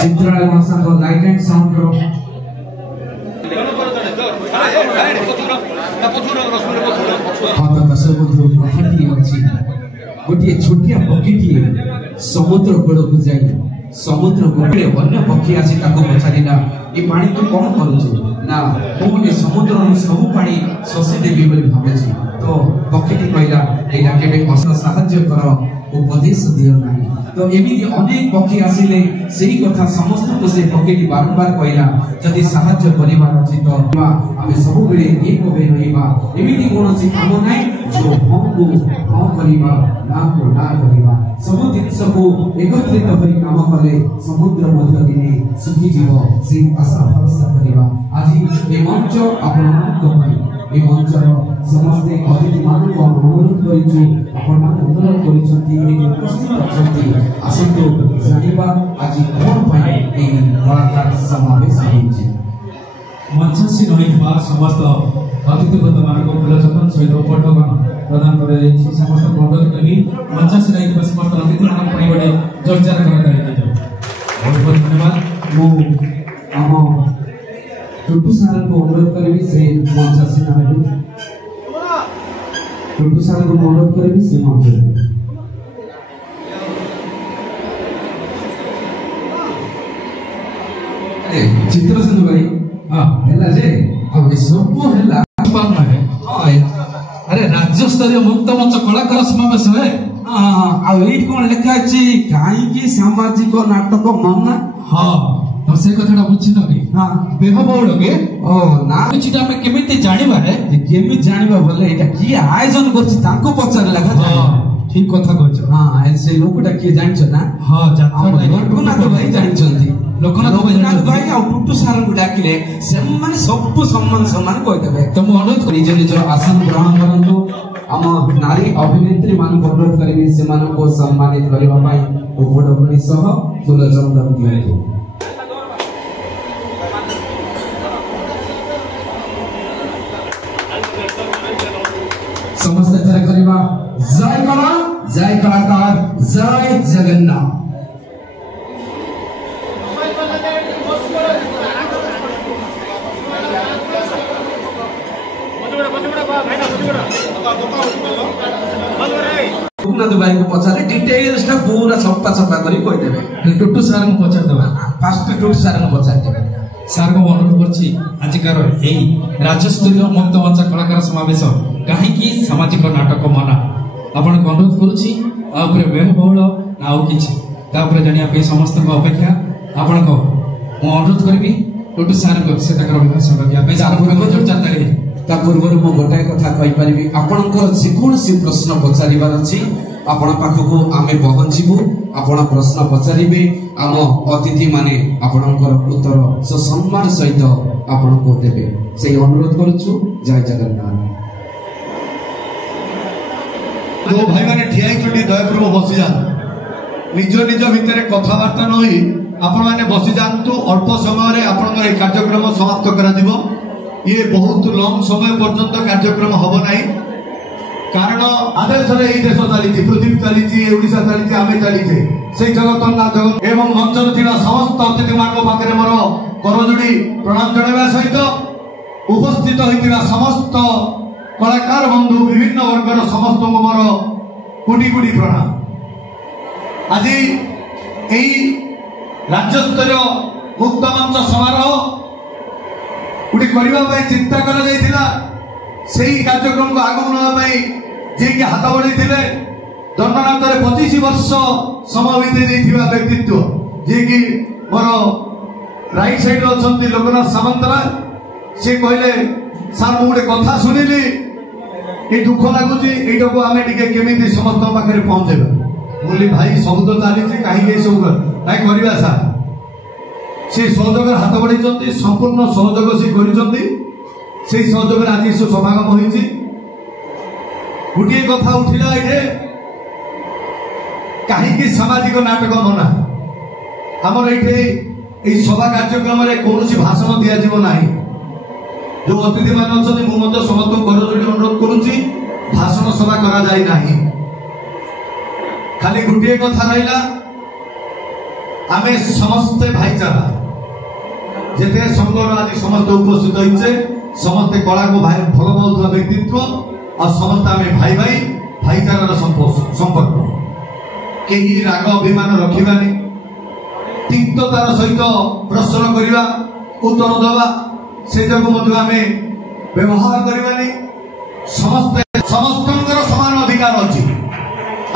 चित्रालय महासंघ light and sound रो हाथ दशक कथाटी अछि गोटे छोटिया पक्षीटी समुद्र कूल को जाई समुद्र गोटे अन्य पक्षी आसी ताको पछारिला ए पानी तू कोन करूछु ना मोने समुद्र सब पानी शोषि देबी बोली भाबेछि तो पक्षीटी कहला एला केबे असन साहाय्य कर उपदेश दियो नाही तो एमिति अनेक पक्षी आसिले सेही कथा समस्त को से पक्षीटी बारंबार कहला जदि साहाय्य परिवार अछि तो आमे सब बेले एक होबे रहिबा एमिति कोनोसी काम नाही जो हमको हम करिबा ना को ना करिबा सब जिनिस को एकत्रित होई काम कले समुद्र मध्य दिने सुखी जीव से आशा भरोसा करिबा आज ए मंच आपण को भाई ए मंचर समस्त अतिथि मान को अनुरोध करिछु आपण मान अनुरोध करिसथि ए उपस्थित अछथि आसंतो जानिबा आज कोन पाए ए कलाकार समावेश होइछि मंचसी रहिबा समस्त अतिथि बंधु मान को फूलचंदन सहित उपटोकन प्रदान करे समस्त बंधु करी मंचसी रहिबा समस्त अतिथि मान पई बडे जोरदार करा दे बहुत बहुत धन्यवाद मो आम टुटू सार को अनुरोध करी से मंचसी रहिबा टुटू सार को अनुरोध करी से मंच चित्र सिंधु भाई हां हेला जे अब सब हेला पाना है हां अरे राज्य स्तरीय मुक्त मंच कलाकार समावेश है हां आ एट कोन लिखा अछि काई की सामाजिक नाटक मन्ना हां तो से कथाटा बुझी न के हां बेह बौड़ के ओ ना किछटा में केमिति जानिबा है केमिति जानिबा बोले एटा की आयोजन करछि ताको पचार लगा हां ठीक कथा कहछ हां से लोकटा की जानिछ ना हां जात्रा लोकनाथ भाई जानिछंती लोकनाथ भाई आ टुटू सार को डाकिले से माने सब सम्मान सम्मान कहि देबे तुम अनुरोध निज निज आसन ग्रहण करंतु आम नारी अभिनेत्री मान को अनुरोध करिबी से मान को सम्मानित करबा पई उपडोकनी सह फूलचंदन दियंतु समस्त तरह करिबा जय कला जय कलाकार जय जगन्नाथ लोकनाथ भाई को पचारे डिटेल्स टा पूरा छप्पा छप्पा करी कहि देबे टुटू सार को पचार देबा फास्ट टुटू सार को पचार देबे सार को अनुरोध करछि आजिकार एई राज्य स्तरीय मुक्त मंच कलाकार समावेश काहे की सामाजिक नाटक मना आपण को अनुरोध करूछि आ ऊपर व्यय बहुल नाउ किछि ता ऊपर जानिया पे समस्त को अपेक्षा आपण को मो अनुरोध करबी टुटू सार को से तकर अभिभाषण रखिया पे सार को चर्चा ताले ता पूर्व मो गोटाय कथा कहि परिबी आपनकर जेकोनसी प्रश्न पचारिबार अछि आपण पाखको आमे पहुंचीबू आपण प्रश्न पचारिबे आम अतिथि माने आपनकर उत्तर सम्मान सहित आपण को देबे से अनुरोध करूछु जय जगन्नाथ दो भाई माने ठियाई छोटी दयापूर्वक बसी जान निज निज भितर कथबार्ता नई आपण माने बसी जानतु अल्प समय रे आपनकर ए कार्यक्रम समाप्त करा दिबो ये बहुत लंग समय पर्यंत कार्यक्रम हबो नाही कारण आदेश एई देश चली पृथ्वी चली ओडिशा चली आम चलीचे से जगतनाथ जगत एवं मंचर थिला समस्त अतिथि मान पाखे मोर करजोड़ी प्रणाम जणाइबा सहित उपस्थित होइतिबा समस्त कलाकार बंधु विभिन्न वर्गर समस्त मोर कोटी कोटी प्रणाम। आज एई राज्य स्तरीय मुक्त मंच समारोह गोटे करने चिंता कर कार्यक्रम को आगू नापी जी हाथ बढ़ी दंडनाथ 25 वर्ष समय बीते व्यक्तित्व जी कि मोर राइट साइड अच्छा लोकनाथ सामंतराय सी कहले सार मुझे कथा शुणिली ये दुख लगुच यू आम केमी समस्त पाखे पहुंचेगा बोली भाई सब तो चली कहीं सब नाई करवा सार से सहयोग हाथ बढ़ाई संपूर्ण सहयोग से कर सहयोग आज समागम होती गोटे कथा उठिला ये कहीं सामाजिक नाटक मना आमर ये सभा कार्यक्रम कौन भाषण दि जाना जो अतिथि मान अच्छा मुझे समस्त करजोड़ी अनुरोध करुच्ची भाषण सभा करा जाए नहीं खाली गोटे कथा रहा आमे समस्ते भाईचारा जेते संघर आज समस्त उपस्थित होइछे समस्ते कला को भाई भल पाउथुवा व्यक्तित्व और समस्त आमे भाई भाई भाईचारार संपर्क केही राग अभिमान रखिबानी तिक्ततार सहित प्रश्न करिबा उत्तर देवा से जगह मध्य आमे व्यवहार करिबानी समस्ते समस्तंकर समान अधिकार अछि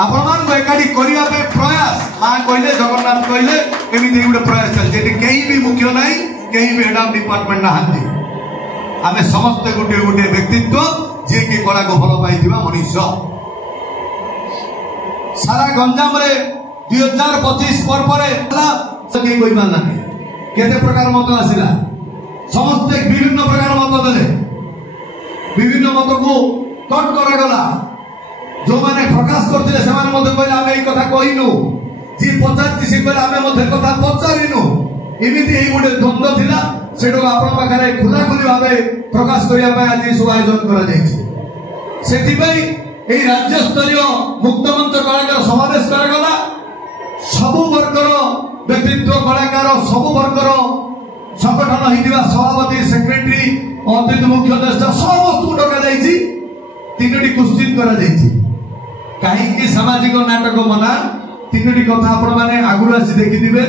आपण मान एकाठी करिया पे प्रयास मां कहले जगन्नाथ कहले एमिति गुटे प्रयास चलছে एटी केही भी मुख्य नाही केही भी हेड ऑफ डिपार्टमेंट नाहांती आमे समस्त गुटे गुटे व्यक्तित्व जे कि कला को भल पाइथिबा मनुष्य सारा गंजाम रे 2025 पर सके कोई मान नाही केते प्रकार मत आसिला समस्त विभिन्न प्रकार मत देले विभिन्न मत को कट करा गला जो माने प्रकाश करते से माने मते कहले आमे ए कथा कहिनु जी पचारती से कहले आमे मते कथा पचारिनु एमिति ए गुटे द्वंद्व थिला सेटो आपण पाखरे खुला खुली भाबे प्रकाश करिया पय आज सब आयोजन करा जायछि सेति पय ए राज्य स्तरीय मुक्त मंच कलाकार समावेश करा गला सब वर्गर व्यक्तित्व कलाकार सब वर्गर संगठन हिदिबा सभापति सेक्रेटरी अतिथि मुख्य अध्यक्ष समस्त डका जायछि तीनोटी क्वेश्चन करा जायछि कहीं सामाजिक नाटक मना तीनोटी कथा आपण माने आगुर आसी देखिथिबे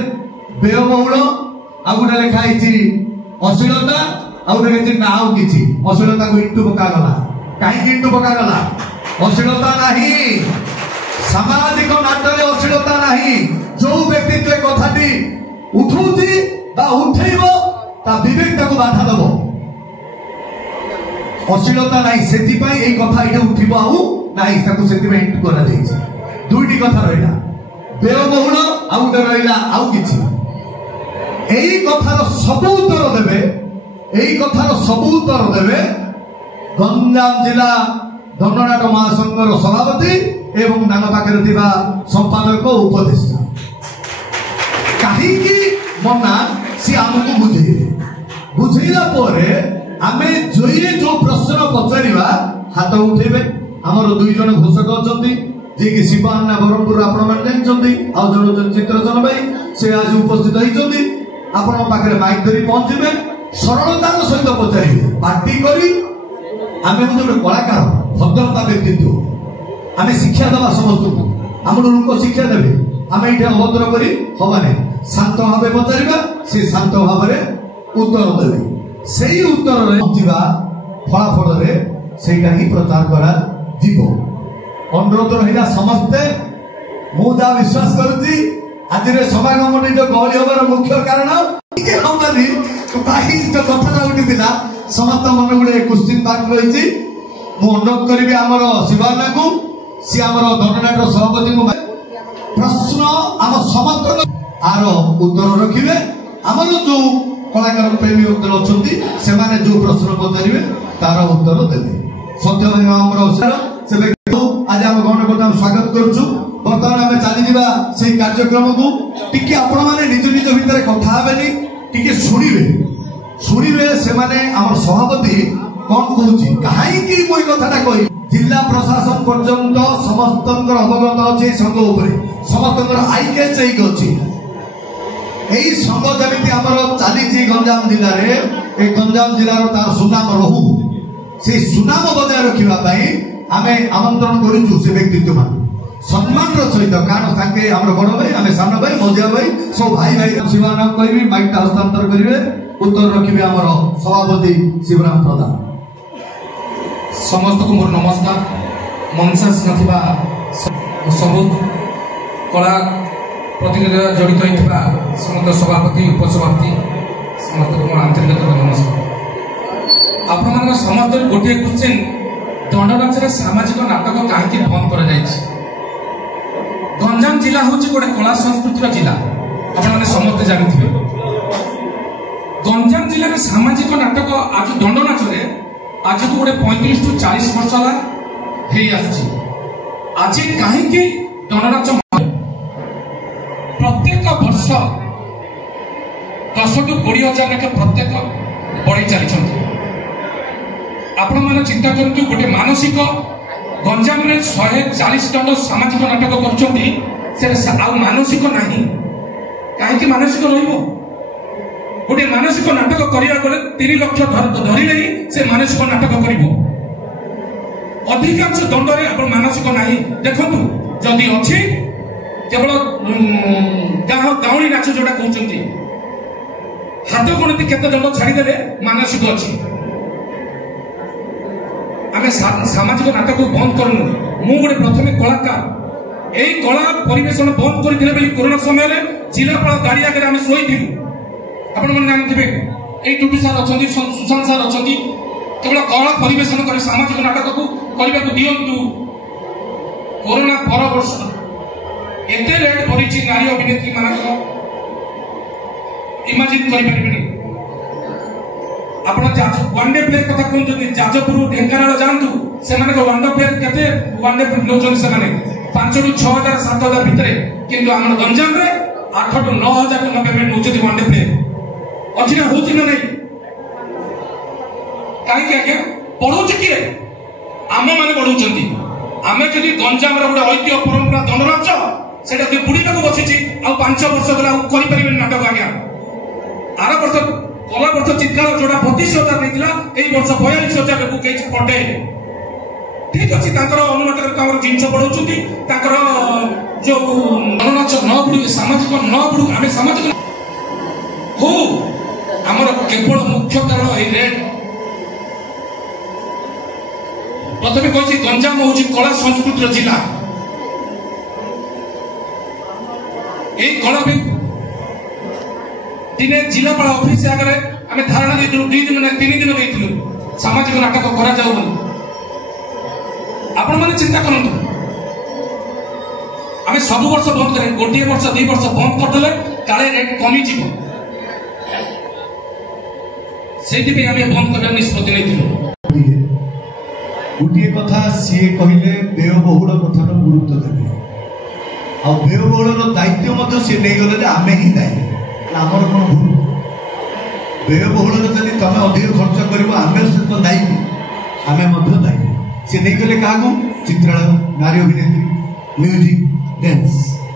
व्ययबहुल आ गुटे लिखाई अश्लीलता आ गुटे लिखाई ना आउ किछि अश्लीलता को इंटू पका गला कहीं इंटू पका गला अश्लीलता नहीं सामाजिक नाटक अश्लीलता नहीं जो व्यक्तित्व कथाटी उठुची बा उठेइबो ता विवेक ताको बाधा देबो अश्लीलता नहीं सेति पई ए कथा इडे उठिबो आउ नहीं ताको सेति पई इंटू करा देछि दुईटी कथा रहिला व्ययबहुल आ गुटे रहिला आउ किछि एई कथार सब उत्तर देबे एई कथार सब उत्तर देबे गंजाम जिला दंडनाट महासंघर सभापति एवं दाना पाखरे थिबा संपादक उपदेष्टा कहीं मना सी आमको बुझेला परे आमे जोइए जो प्रश्न पचारिबा हाथ उठेबे हमर दुई जन घोषक अछंती जे कि शिवान्ना बरमपुर आपण मान जानचंती आ जन चित्रजन भाई से आज उपस्थित होइचंती आपण पाखरे माइक धरी पहुंचबे सरलतार सहित पचारिबे पार्टी करी आमे गोटे कलाकार भद्रता व्यक्तित्व आमे शिक्षा देवा समस्त को हमर लोक शिक्षा देबे आमे इठे अभद्र करी हबाने शांत भावे पचारिबा से शांत भावे उत्तर देबे सेही उत्तर रे पहुंचबा फलाफल रे सेटा ही प्रचार करा जीवो अनुरोध रहिला समस्ते मु जा विश्वास करूची आज रे समागम जो गहली हबार मुख्य कारण के हमनी बाही तो कथा उठिला समस्त मन गुडे क्वेश्चन मार्क रहिची मु अनुरोध करिबे हमर शिवाना को सी हमर दंडनाट सभापति को प्रश्न आम समस्त आर उत्तर रखिबे हमर जो कलाकार प्रेमी उत्तर अछंती से माने जो प्रश्न पचारिबे तार उत्तर देबे सत्य भाई हमर अवसर से व्यक्ति आज हम गणपति स्वागत करछु बर्तमान आम चलीजा से कार्यक्रम को टिके आपण माने निज निज भितर कथा हेबेनी टिके शुणिबे से माने हमर सभापति कौन कहूची कहीं की कोई कथाटा कही जिला प्रशासन पर्यंत समस्त अवगत अच्छे संघ समस्त आईकेच अच्छी यही संघ जमी आम चली गंजाम जिले में गंजाम जिलार तार सुनाम रहू से सुनाम बजाय रखापी आम आमंत्रण करूँ से व्यक्तित्व मान सम्मान सहित कारण ताके आम बड़ भाई आम सान भाई मझिया भाई सब भाई भाई शिवराम कह माइकटा हस्तांतर करेंगे उत्तर रखिए आम सभापति शिवराम प्रधान। समस्त को मोर नमस्कार। मंचास नथिबा सब कला प्रतिनिधि जड़ित होता समस्त सभापति उपसभापति समस्त को मोर आंतरिक नमस्कार। आपण समस्त गोटे क्वेश्चन दंडनाच सामाजिक नाटक कहीं बंद कर गंजाम जिला हूँ गोटे कला संस्कृतिर जिला आपने समस्त जानते गंजाम जिले में सामाजिक नाटक आज दंडनाच आज को गोटे 35 to 40 वर्ष आज कहीं दंडनाच प्रत्येक वर्ष 10 to 20 हजार लेखे प्रत्येक बढ़ी चली आपण मैंने चिंता करते गोटे मानसिक गंजाम में 140 दंड सामाजिक नाटक कर मानसिक ना कहीं मानसिक रही गोटे मानसिक नाटक करने 3 लाख धरले ही से मानसिक नाटक कर अधिकांश दंडरे आप मानसिक ना देखु जदि अच्छी केवल गाँवी नाच जोटा कहते हाथ गणति केते दंड छाड़ीदे मानसिक अच्छी आम सामाजिक नाटक बंद करूँ मु गोटे प्रथम कलाकार यही कला परिवेशन बंद करते कोरोना समय जिलापाल गाड़ी आगे आम शोलु आपण मैंने जानते ये टुटू सार अच्छा सुशांत सार अच्छा केवल कला परिवेशन कर सामाजिक नाटक को करने को दिंतु कोरोना पर वर्ष एत रेट बढ़ी नारी अभिनेत्री मान इमाजिन करें आप वन डे प्ले कथा कहते जाजपुर ढेंकानाल जातु से वन डे प्ले के वन डे नौ 5 to 6 हजार 7 हजार भितर किंतु आम गंजाम में 8 to 9 हजार टका पेमेंट नौ वन डे प्ले अच्छी ना होची ना नहीं कहीं आज्ञा पढ़ाऊँ किए आम मैंने बढ़ाऊँ आम जब गंजाम गोटे ऐतिह्य परंपरा दंडनाच से बुढ़ीटा को बसी आ 5 वर्ष गला कर नाटक आज्ञा आर वर्ष गला वर्ष चित्कार जोड़ा 32,000 नहीं वर्ष 42,000 बुक पर डे ठीक अच्छे अनुमत जिन बढ़ाऊँ जो गणनाच न बुड़ सामाजिक न बुड़ आम सामाजिक हो आमर केवल मुख्य कारण ये रेट प्रथम कही गंजाम हूँ कला संस्कृतिर जिला ये कला भी दिने जिलापाल ऑफिस आगे आम धारणा दे 2 दिन ना 3 दिन नहीं सामाजिक नाटक करा आपण मैंने चिंता करूँ आम सब वर्ष बंद करें गोटे वर्ष 2 वर्ष बंद करदे काले रेट कमिज से बंद कर निष्पत्ति नहीं गोटे कथा सी कहले व्ययबहुल कथार गुरुत्व देवे आ व्ययबहुल दायित्व सी नहीं गले आम ही दायी आमर कौन भूल व्ययबहुल जब तुम अधिक खर्च कर आम तो दायी आम दायी सी नहीं गले क्या चित्रालय नारी अभिनेत्री म्यूजिक डांस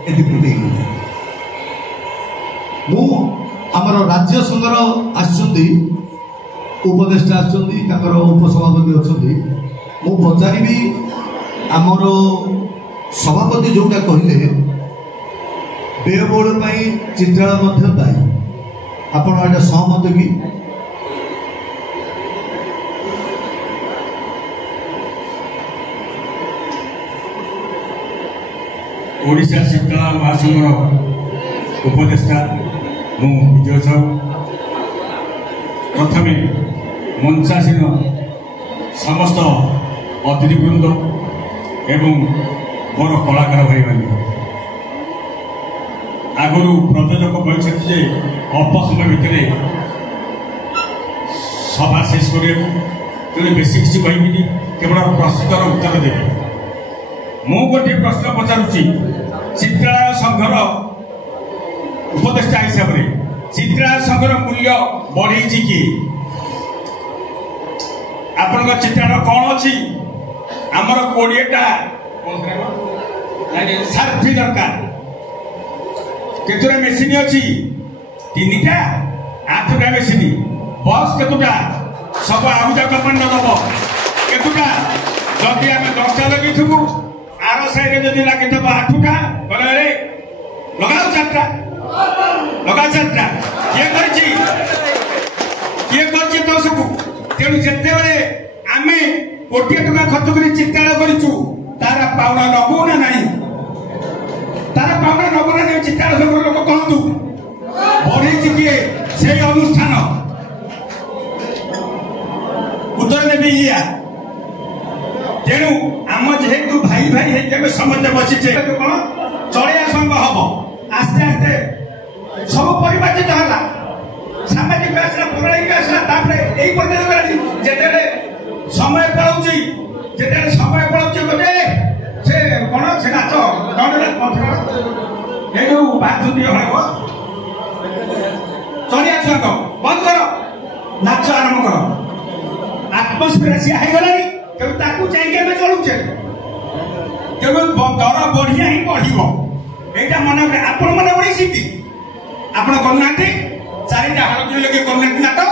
ये आमर राज्य संघर आसुच्च उपदेष्टा उपसभापति अच्छा मु पचारि आमर सभापति जोटा कहले व्ययबहुल चित्रालय दायी आपण सहमत कि ओडिशा चित्रालय महासंघर उपदेष्टा मु विजय साहू प्रथमे मंचासीन समस्त अतिथिवृंद एवं मोर कलाकार भाई भाई आगु प्रयोजक कहते अल्प समय भितर सभा शेष कर बेस किसी कह केवल प्रश्नर उत्तर देवे मु गोटे प्रश्न पचारुची चित्रालय संघर उपदेष्टा हिसाब से चित्रालय संघर मूल्य बढ़ी किए आपण चित्रालय कौन अच्छी आमर 20टा सार्फी दरकार केतुरा मेसीन अच्छी 3टा 8टा मेसीन बस केतुटा सब आहुजा कंपनी दब केतुटा जदि आम 10टा लगे थू आर साइड जदि लगे 8टा बोले लगाओ 4टा लगा 4टा किए कर दस को तेणु जिते बड़े आम 1 टका खर्च कर चित्तालय करूँ तार पावना नबू ना नहीं तार पावना नबू ना नहीं चित्तालय सब लोक कहतु बढ़ी किए से अनुष्ठान उत्तर देवी या तेणु आम जेहेतु भाई भाई समझे बसीचे कौन चलिया संग हम आस्ते आस्ते सब परिवर्तित है सामाजिक आसला पौराणिक आसला यही पर्याय जिते समय पड़ाऊँगी जिते समय पड़ाऊँगी गोटे से कौन से नाच ये जो बाजुदी हम चलिया संग बंद कर नाच आरंभ कर आत्मस्फीरा सी होगलानी तेणु ताकू चाहिए आम चलुचे तेणु दर बढ़िया ही बढ़ यहाँ मन आपण मन बढ़ी आपण करना 4टा हलदी लगे करना नाटक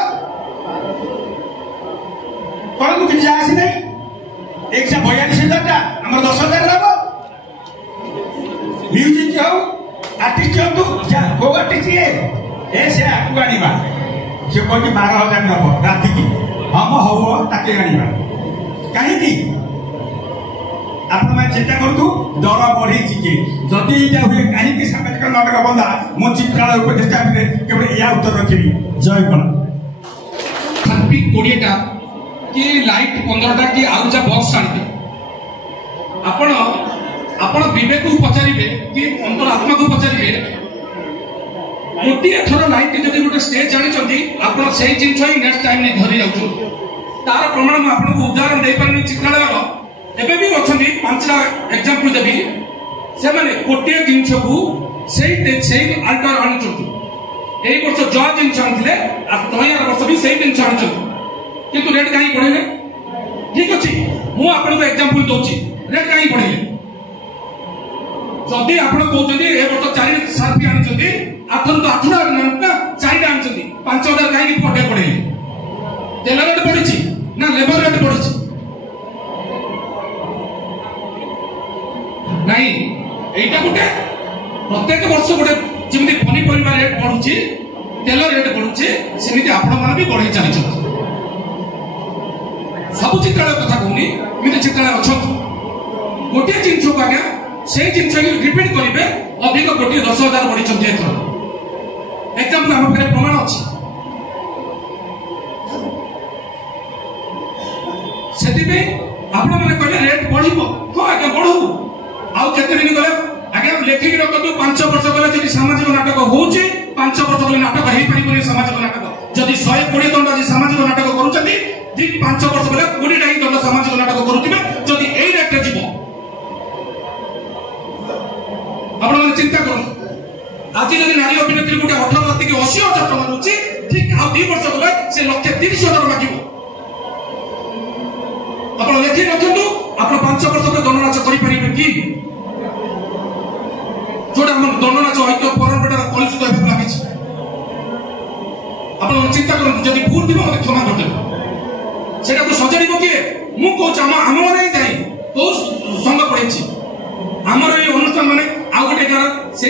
करूँ कि आसी ना 142,000 आम 10,000 लाभ म्यूजिक हो आर्टिस्ट हूँ को आर्टिस्ट ये से आपको आना सी कह 12,000 लाभ राति की हम हम ताके आना कहीं आपण चिंता करूँ दर बढ़ी जदि यहाँ हुए कहीं सामाजिक नाटक बंदा मो चित्रालय उपदेष्टा केवल या उत्तर रखी जय कला सार्फी 20टा कि लाइट 15टा कि आउजा बक्स आनते आपण आपण विवेक को पचारे कि अंतरात्मा को पचारे गोटे थर लाइट जब गोटे स्टेज आनी आप जिन नेक्स्ट टाइम नहीं धरी जाऊँ तार प्रमाण मुझे आपको उदाहरण दे पारे चित्रालय एवं भी अच्छा 5टा एग्जांपल देवी से मैंने गोटे जिनस को आल्टर आनी वर्ष जहा जिन आनी तयार वर्ष भी से जिन आनी किंतु रेट कहीं बढ़े ठीक अच्छे मुझे आपको एग्जांपल दूसरी रेट कहीं बढ़े जदि आप कहते ए वर्ष 4 सार्फी आनी आथर तो 8टा ना 4टा आनी 5,000 कहीं पटे बढ़े तेल रेट बढ़ी ना लेबर रेट बढ़ी नहीं एटा गोटे प्रत्येक वर्ष गोटे जमी पनीपरिया रेट बढ़ुची तेल रेट बढ़ुचे सेमती आपण मैंने भी बढ़ई चली सब चित्रालय कथा कहूनी एमती चित्रालय अच्छा गोटे जिन को आज्ञा से जिन रिपीट करेंगे अधिक गोटे 10,000 बढ़ी एथर एग्जांपल आम पाखे प्रमाण अच्छी से आपण मैंने कहले रेट बढ़ हाँ आज्ञा बढ़ू आउ केते दिन गले आगे लेखिक रखतु 5 वर्ष गले जदि सामाजिक नाटक होउचे 5 वर्ष गले नाटक हेई परिबनी सामाजिक नाटक जदि 120 दंड जदि सामाजिक नाटक करूचंती ठीक 5 वर्ष गले 20 टा दंड सामाजिक नाटक करूथिबे जदि एई रेट रे जीवो आपण माने चिंता करू आज जदि नारी अभिनेत्री गुटे 18 থেকে 80,000 टका रुचि ठीक आ 2 वर्ष गले से 1,30,000 मागिबो आपण लेखि रखतु आपण 5 वर्ष के दंड नाच करि परिबे की जोड़ा हम दंड नाच ऐक्य परंपरा कलुषित होगा लगे आप चिंता करूँ जब भूल थी मतलब क्षमा करदे से सजाड़ किए मुझे आम मैंने जाए कौ संग पड़े आमर ये अनुष्ठान मैंने आउ गोटे गाँव से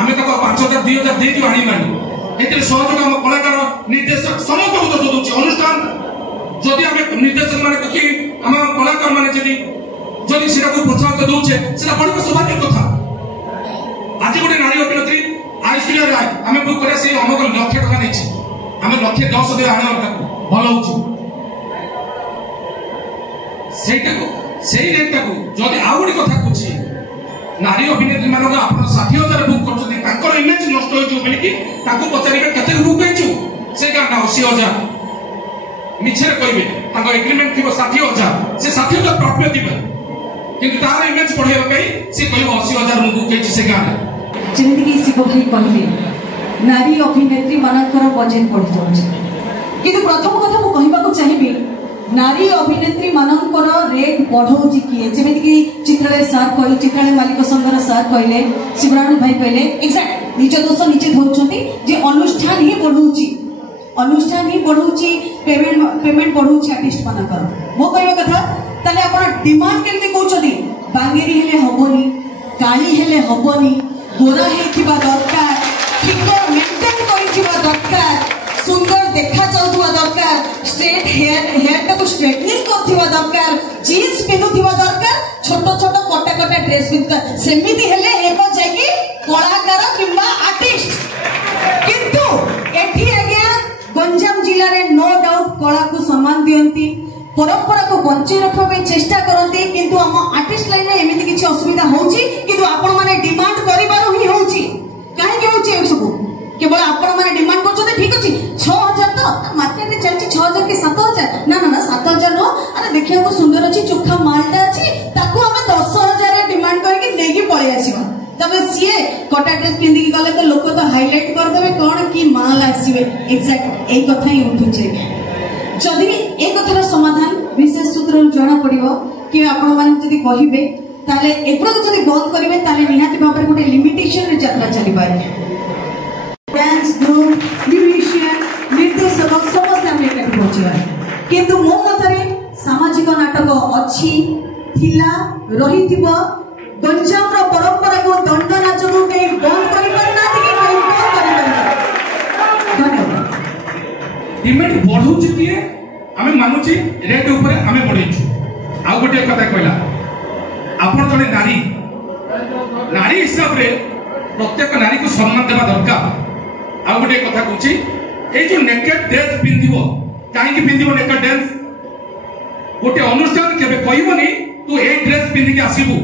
आम 5,000 2,000 देती आनी ये सहयोग आम कलाकार निर्देशक समस्त को दोष दूसरी अनुष्ठान जदि आम निर्देशक मैंने कि आम कलाकार मैंने जदि से प्रोत्साहन दौचे से बड़ी स्वाभाविक कथा आज गोटे नारी अभिनेत्री ऐश्वर्या राय आम बुक कर अमक 1,00,000 टका नहीं आम 1,10,000 आने भल हो रेट जदि आउ गोटे कथा कह नारी अभिनेत्री मान आप 60,000 बुक कर इमेज नष्ट हो पचारे के बुक हो से गाँ 80,000 मिछे कहे एग्रीमेंट थी 60,000 से 60,000 प्राप्य थे कि तार इमेज बढ़ाई से कह 80,000 बुक से गाँव जमीक शिव भाई कहले नारी अभिनेत्री मानकर बजेट बढ़ी जाऊँ कि प्रथम कथा मुझे चाहिए नारी अभिनेत्री मानकर रेट बढ़ाऊँ किए जमीक चित्रालय सार कह चित्रालय मालिक संघर सार कहले शिवराणु भाई कहले एक्जाक्ट निज दोष निजे धोचंती जे अनुष्ठान ही बढ़ाऊँ पेमेंट बढ़ाऊँ आर्टिस्ट मानकर मो कहवा कथा ताले आपण डिमांड केमती कहउछदी बांगेरी हेले हबनी काली हेले हबनी गोरा हेथिबा दरकार फिगर मेंटेन करिथिबा दरकार सुंदर देखा जाउथबा दरकार स्ट्रेट हेयर टाको स्ट्रेटनिंग करथिबा दरकार जीन्स पिनुथिबा दरकार छोट छोट कटा कटा ड्रेस पिनता सेमिति हेले हेबो जाकी कलाकार किंबा आर्टिस्ट किंतु एठी आज्ञा गंजाम जिल्ला रे नो डाउट कला को सम्मान दियंती परंपरा को बंचे रखा चेष्टा करते किंतु आम आर्टिस्ट लाइन में एमती किसी असुविधा होउची किंतु आपण माने डिमांड करिबारो ही होउची काहे के होउची ए सब केवल आपण माने डिमांड करछते ठीक अछि 6000 तो मार्केट में चलछि 6000 के 7000 ना ना ना 7000 नो अरे देखियो को सुंदर अछि चोखा मालटा अछि ताको हम 10000 रे डिमांड करके नेकी पळे आसीबा तबे सीए कटा ड्रेस पिंदी की गले तो लोक तो हाईलाइट कर देबे कोन की माल आसीबे एक्जेक्ट एई कथा ही उठुचे जदि एक कथार समाधान विशेष सूत्र जना पड़ो कि आपण मैंने जब कहे ताले एगुड़ा जब बंद करेंगे ताले निहाती भाव में गोटे लिमिटेशन यात्रा चली पाए डांस ग्रुप म्यूजिशियन निर्देशक समस्त आम एकाठी पहुंचा किंतु मो मतरे सामाजिक नाटक अच्छी थिला रहिथिबो गंजाम रो परंपरा को दंड नाच को कहीं बंद करि परना कि कहीं बंद करि परना धन्यवाद डिमांड बढ़ुची किए आमे मानुची रेट ऊपर आमे बढ़ेछु आ गोटे कथा कहला आपण जने नारी हिसाब रे प्रत्येक नारी को सम्मान देबा दरकार आ गोटे कथा कहूची ए जो नेकेड ड्रेस पिंदिबो काहे कि पिंदिबो नेकेड डांस गोटे अनुष्ठान केबे कहिबोनी तू ए ड्रेस पिंदी के आसीबू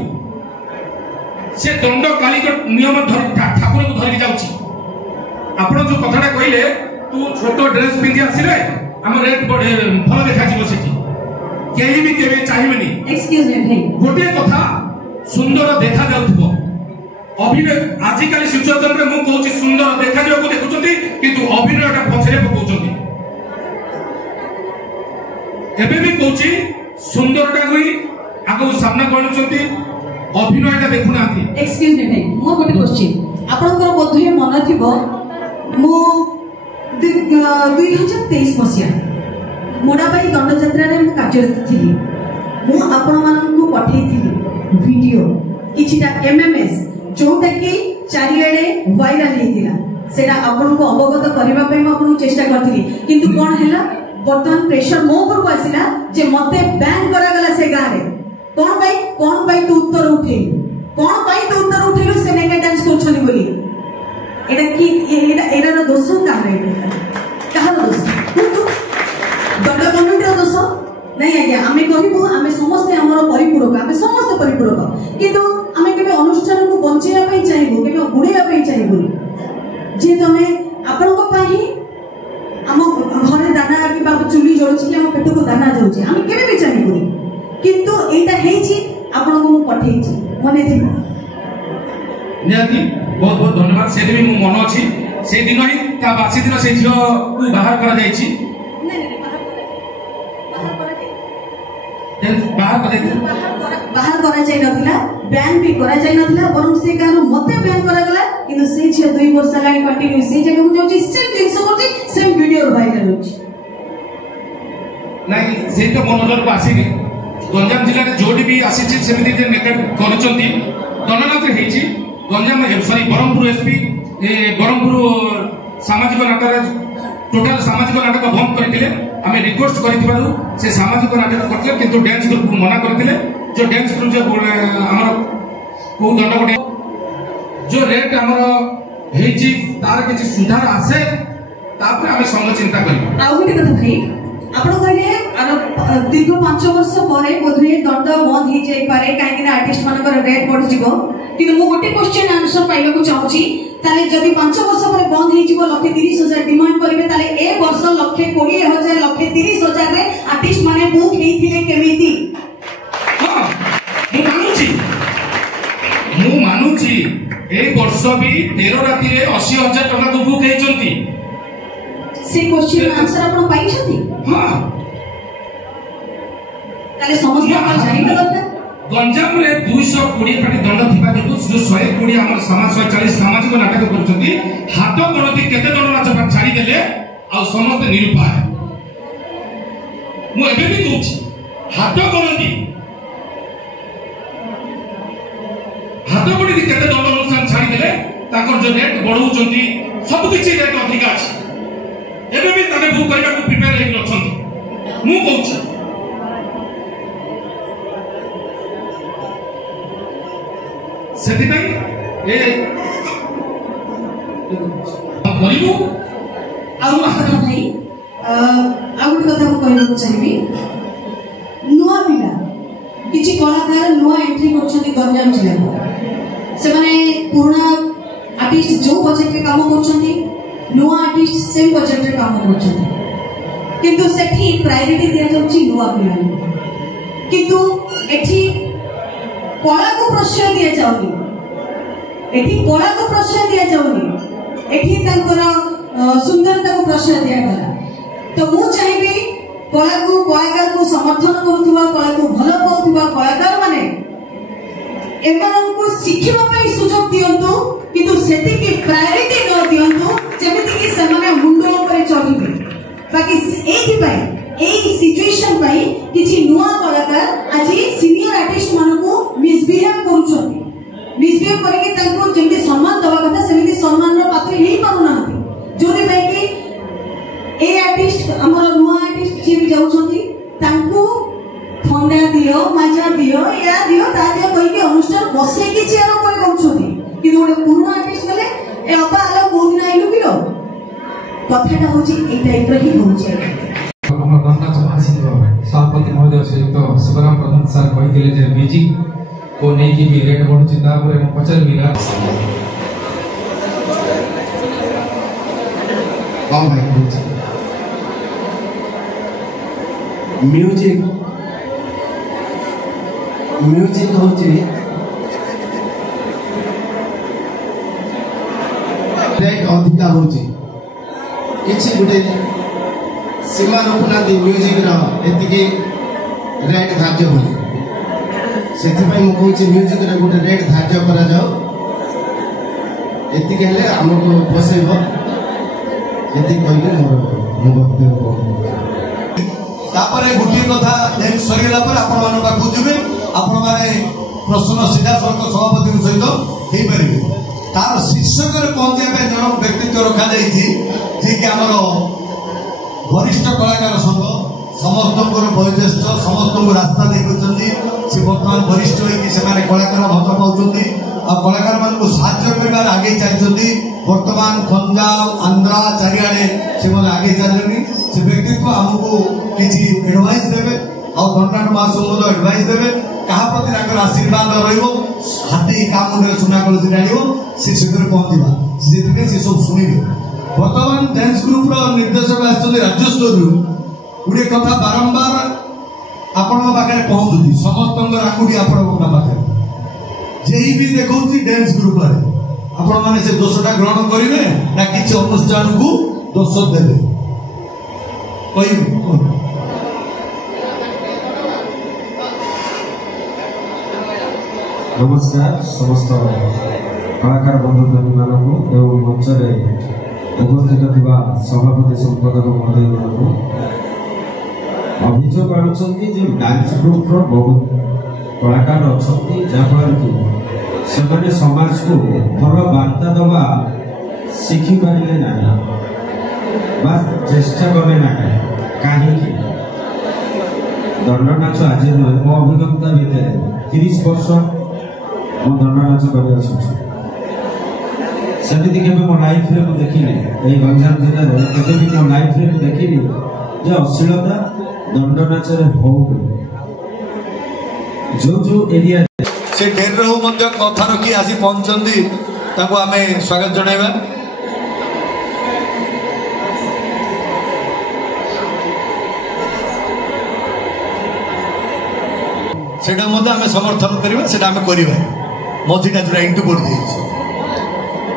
से दंड काली को नियम ठाकुर को धरि जाउची आपण जो कथाटा कहिले तू छोट ड्रेस पिंदी आसिले हम रेट भल देखा जीवो सेठी केही भी केबे चाहिबेनी एक्सक्यूज मी भाई गोटे कथा सुंदर देखा जाउथबो अभिनय आजिकाली सिचुएशन रे मु कहूची सुंदर देखा जाउ को देखुचंती किंतु अभिनयटा पछरे पकोचंती एबे भी कहूची सुंदरटा होई आगो सामना करूचंती अभिनयटा देखुनांती एक्सक्यूज मी भाई मो गोटे क्वेश्चन आपनकर बोधय मन थिबो मु 2023 मसिया मोडाबाई दंड यात्रा रे मु कार्यरत थिली मु आपण माननकु पठेई थिली वीडियो किछिटा एमएमएस जोटा कि चारिआडे वायरल हेतिला सेटा आपण को अवगत करबा पय म आपण चेष्टा करथिली किंतु कोन हैला वर्तमान प्रेशर मो ऊपर को आसिला जे मते बैन करा गला से गां रे कोन भाई तू उत्तर उठे कोन भाई तू उत्तर उठेलु से नेका डांस करछनी बोली एटा कि एटा रो दोष का रे कहार दोष दंड कमिटीर दोष नहीं आज्ञा आमे कहबो आमे समस्त हमर परिपूरक आमे समस्त परिपूरक किंतु आमे केबे अनुष्ठान को बंचेया पई चाहिबो केबे गुड़ेया पई चाहिबो जे तमे आपण को पाही हम घरे दाना कि बाबू चुली जोड़छि हम पेट को दाना जाउछि आमे केबे भी चाहिबो किंतु एटा हेछि आपण को मु पठेछि मने थिबो नियाती बहुत बहुत धन्यवाद से भी मु मन अछि से दिन ही ता बासी दिन से झियो को बाहर करा जाइछि बाहर करा जाय नथिला बैन भी करा जाय नथिला बरम से गारो मते बैन करा गला किंतु से छिया 2 वर्ष लागी कंटिन्यू से जगह मु जोछि सेम दिन करछि सेम वीडियो वायरल होछि नहीं से तो मनोदर को आसी गंजाम जिल्ला रे जोडी भी आसी छि सेमिति जे नेकेट करचंती दंडनाथ हेछि गंजाम सॉरी बरमपुर एसपी ए बरमपुर सामाजिक नाटक टोटल सामाजिक नाटक बंद करथिले हमें रिक्वेस्ट करिथिबारु से सामाजिक नाटक करथिले किंतु डांस ग्रुप मना करथिले जो डांस ग्रुप जो हमर को दंड गोटे जो रेट हमर हेछि तार किछि सुधार आसे तापर हमें संग चिंता करिबो आउ गोटे कथा भाई आपण कहले दीर्घ 5 वर्ष परे बोधे दंड बंद हो जाय पारे काहे कि आर्टिस्ट मानकर रेट बढ़ जिवो किंतु मु गोटे क्वेश्चन आंसर पाइबा को चाहूची ताले जदि 5 वर्ष परे बंद हो जिवो 1,30,000 डिमांड करिवे ताले ए वर्ष 1,20,000 1,30,000 रे आर्टिस्ट माने बुक हेथिले केमिति हां मु मानुची ए वर्ष भी 13 राती रे 80,000 टका को बुक हेचंती से क्वेश्चन आंसर आपण पाइछथि हां ताले समस्त अपन जानिबा दरकार। गंजाम रे 220 पाटी दंड थिबा जो 120 हमर समाज 140 सामाजिक नाटक करछथि हाथ गणति केते दंड नाच पर छाड़ी देले आ समस्त निरुपाय मु एबे भी कहूछि हाथ गणति केते दंड अनुसार छाड़ी देले ताकर जो रेट बढ़ौचंती सब किछि रेट अधिक अछि एबे भी तने भू करबा को प्रिपेयर हेइ नछंती मु कहूछि ସେଥିପାଇଁ ଏ କରିବୁ ଆଉ କଥା ଭାଇ ଆଉ ଗୋଟେ କଥା ମୁଁ କହିବାକୁ ଚାହିଁବି ନୂଆ ପିଲା କିଛି କଳାକାର ନୂଆ ଏଣ୍ଟ୍ରି କରୁଛନ୍ତି ଗଞ୍ଜାମ ଜିଲ୍ଲାକୁ ସେମାନେ ପୁରୁଣା ଆର୍ଟିଷ୍ଟ ଯୋଉ ବଜେଟରେ କାମ କରୁଛନ୍ତି ନୂଆ ଆର୍ଟିଷ୍ଟ ସେଇ ବଜେଟରେ କାମ କରୁଛନ୍ତି କିନ୍ତୁ ସେଠି ପ୍ରାୟୋରିଟି ଦିଆଯାଉଛି ନୂଆ ପିଲାଙ୍କୁ କିନ୍ତୁ ଏଠି କଳାକୁ ପ୍ରଶ୍ରୟ ଦିଆଯାଉନି ଏଠି କଳାକୁ ପ୍ରଶ୍ରୟ ଦିଆଯାଉନି ଏଠି ତାଙ୍କର ସୁନ୍ଦରତାକୁ ପ୍ରଶ୍ରୟ ଦିଆଗଲା ତ ମୁଁ ଚାହିଁବି କଳାକାରକୁ ସମର୍ଥନ କରୁଥିବା କଳାକୁ ଭଲ ପାଉଥିବା କଳାକାର ମାନେ ଏମାନଙ୍କୁ ଶିଖିବା ପାଇଁ ସୁଯୋଗ ଦିଅନ୍ତୁ କିନ୍ତୁ ସେତିକି ପ୍ରାୟୋରିଟି ନ ଦିଅନ୍ତୁ ଯେମିତିକି ସେମାନେ ମୁଣ୍ଡ ଉପରେ ଚଢ଼ିବେ ବାକି ଏଇଥିପାଇଁ এই সিচুয়েশন পাই কিছু নূয়া কলাকার আজি সিনিয়র আর্টিস্ট মানকু মিসবিহেভ করুছন্তি মিসবিহেভ করিকি তাଙ୍କୁ যেমতি সম্মান দেওয়া কথা সেমিতি সম্মানর পাত্র হেই পারু নাহাନ୍ତି যদি পাই কি এই আর্টিস্ট আমার নূয়া আর্টিস্ট যে বি যাউছন্তি তাଙ୍କୁ থন্ডা দিও মাজা দিও ইয়া দিও তা দিও কইকি অনুষ্ঠান বসেইকি চেয়ার উপরে করুছন্তি কিন্তু ওটা পুরনো আর্টিস্ট গলে এ অপা আলো কোদিন আইলু কিলো কথাটা হচ্ছে এই টাইপের হি হচ্ছে सभापति महोदय श्रीयुक्त शिवराम प्रधान सर कही म्यूजिक को नहीं भी रेट बढ़ुची पचार म्यूजिक म्यूजिक होची रेट अधिका होची किछि गुटे सीमा रखुना म्यूजिक एति रेट धार्य हो से म्यूजिक गोटे रेट धार्य करा जाओ एति आमको पोसेब ये कहले मोर गोटे कथा सरीगला जी प्रश्न सीधा सड़क सभापति सहित हो पारे तार शीर्षक पहुंचा जन व्यक्तित्व रखा आमर वरिष्ठ कलाकार संघ समस्त वयोज्येष्ठ समस्त रास्ता देखुं सी बर्तमान वरिष्ठ होने कलाकार भद्र पाँच कलाकार मान साहय कर आगे चलती बर्तमान पंजाब आंध्रा चारिआडे से आगे चलनी से व्यक्तित्व आमको किसी एडवाइस देवे और दंडाट महासंघ एडवाइस देवे क्या प्रति आशीर्वाद हाथी क्या मुंडे सुना कलसी टाण सी पहुंचा से सब शुणे बर्तमान डांस ग्रुप निर्देशक राज्य स्तर गोटे कथा बारंबार आपण पाखे पहुंचुची समस्त आंगुठी आपण पाखे जे भी देखा डांस ग्रुप आपण मैंने से दोषटा ग्रहण करेंगे ना किसी अनुष्ठान को दोष देवे नमस्कार समस्त कलाकार बंधु मानू एवं मंच उपस्थित सभापति संपादक महोदय अभियोग आनुंट डांस ग्रुप बहुत कलाकार अच्छा जहाँफल कि से समाज को भल वार्ता दवा शिखि पारे ना चेष्टा कले ना कहीं दंड नाच आज नुहे मो अभिज्ञता भितर 30 वर्ष मो दंड नाच कर सेमती के मो लाइफ रे मु देखिनी ए गंजाम जिल्ला रे केते भी मो लाइफ रे मु देखिनी जे अश्लीलता दंड नाच रे हो जो एरिया से ढेर हो मध्य कथा रखी आसी पहुंचंदी ताको आमे स्वागत जणाइबा सेटा मध्य आमे समर्थन करिबा सेटा आमे करिबा मझीटा जोरा इंटू कर देछि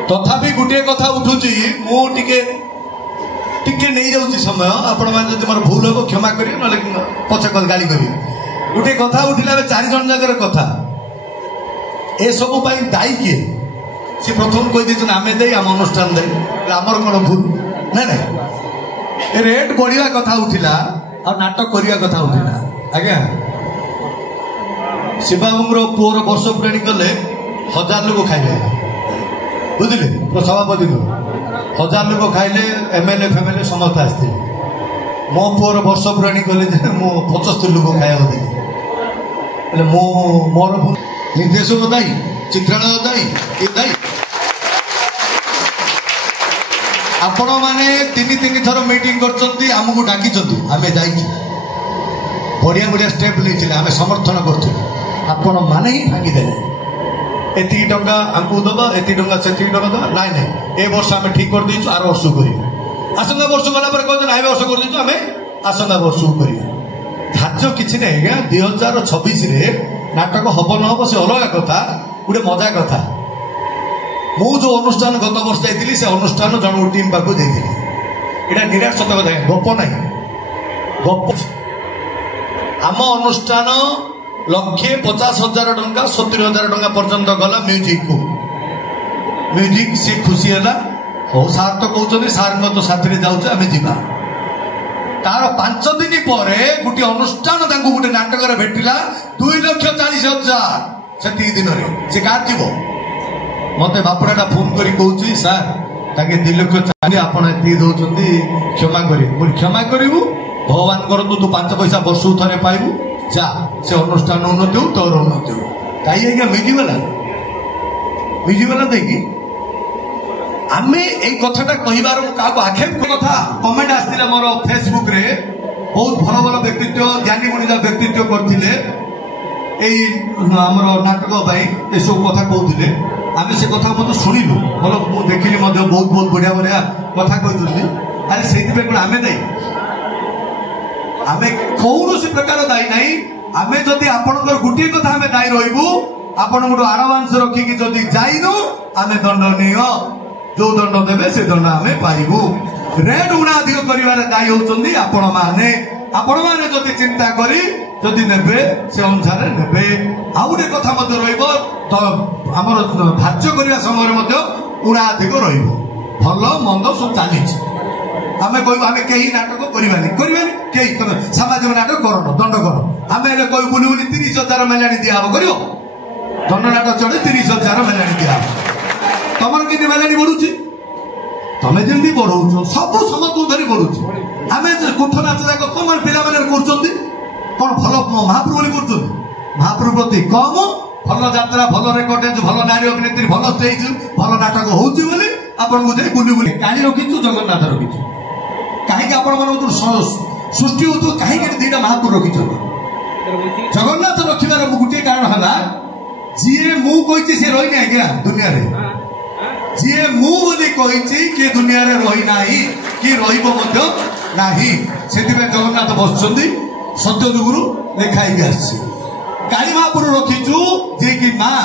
तथापि गोटे कथा उठुची मु टिके नहीं जाऊँ समय आपण मैंने मोर भूल हम क्षमा करें ना पछ गाली करें गोटे कथा उठिला 4 जन जाकर कथा ए सब दायी किए सी प्रथम कही आम दे आम अनुष्ठान दे आमर कौन भूल ना ना रेट बढ़िया कथा उठिला और नाटक करने कथा उठिला आज्ञा शिवबाबू पुओर वर्ष पुराणी कले 1000 लोग खाइले बुझे सभापति 1000 लोग खाइले एमएलए फेमएलए समस्त आसते मो पुओर वर्ष पुराणी कले मु 75 लोग खाया देली मो मोर निर्देशक दायी चित्रालय दायी ये दायी आपण मैंने 3 थर मीटिंग करमको डाकी आम जा बढ़िया बढ़िया स्टेप नहीं आम समर्थन करूँ आपण मैंने ही भांगीदेले एति टंका आमको दबा एति टंका से टंका दबा नाई नाई ए वर्ष आम ठीक कर देचु आर वर्ष कर आसंता वर्ष गला कहते ना वर्ष कर देचु आम आसंता वर्ष कर धार्य किसी ना आज्ञा 2026 नाटक हम न हम से अलग कथा गोटे मजा कथा मु जो अनुष्ठान गत वर्ष जाइली से अनुष्ठान जन टीम पाक जाइली एटा निराश सत कथा गप ना गप आम अनुष्ठान 1,50,000 टंका 70,000 टंका पर्यंत गला म्यूजिक को म्यूजिक सी खुशी है हो सार तो कहते सार तो साथी जाऊे आम जा तार 5 दिन पर गोटे अनुष्ठान गोटे नाटक भेटिला 2,40,000 से दिन से कार जीव मत बापड़ा फोन कर कहूँ सार ताके 2,40,000 आपड़ दौरान क्षमा कर क्षमा करू भगवान करतु तू 5 पैसा वर्ष थे पाइबू जा से अनुष्ठान उन्नति हो तोर उन्नति हो कहीं आज्ञा मिजिगला देखी आम ये कथाटा कहबार क्या आक्षेप कथा कमेंट आसला मोर फेसबुक रे बहुत भल भल व्यक्तित्व ज्ञानी गुणीदार व्यक्तित्व करते आमर नाटक ये सब कथा कहते आम से कथा मत शुणिलु भल मुझे देखिली बहुत बहुत बढ़िया बढ़िया कथा कहते अरे से आम दे आम कौन प्रकार दायी ना आम जदि आपणकर गोटे कथा आम दायी रही आपण गोटे आरवांश रखिकी जदि जाइनु आम दंडनीय जो दंड देवे से दंड आम पाइबू रेट गुणा अधिक कर दायी होती आपण मैंने जदि चिंता करी जदि नेबे से अनुसार नेबे आउ गोटे कथा आमर धार्य करने समय गुणा अधिक रल मंद सब चली आम कह आम कहीं नाटक करवानी सामाजिक नाटक कर दंड कर आम कह बुली बुली 30,000 मेलाणी दिहब कर दंड नाटक चढ़े 30,000 मेलाणी दिहब तुम कि मेलाणी बढ़ुची तुम्हें जमी बढ़ाऊ सब समस्त धरी बढ़ुची आम कोठ नाच जाक तुम पिला कर कौन भल महाप्रभु बोली कर महाप्रभु प्रति कम भल यात्रा भल रेकर्डेज भल नारी अभिनेत्री भल स्टेज भल नाटक होची बोली आपन को बुली बुली काणी रखीचु जगन्नाथ रखीचु कहीं आपण मन सृष्टि हो कहीं 2टा महापुर रखी जगन्नाथ रखार गोटे कारण है जी मु कही सी रही आज्ञा दुनिया जी मु कही कि दुनिया रही ना कि रहा से जगन्नाथ बस सत्य जुगुरु लेखाई काली महापुर रखीचु जी कि माँ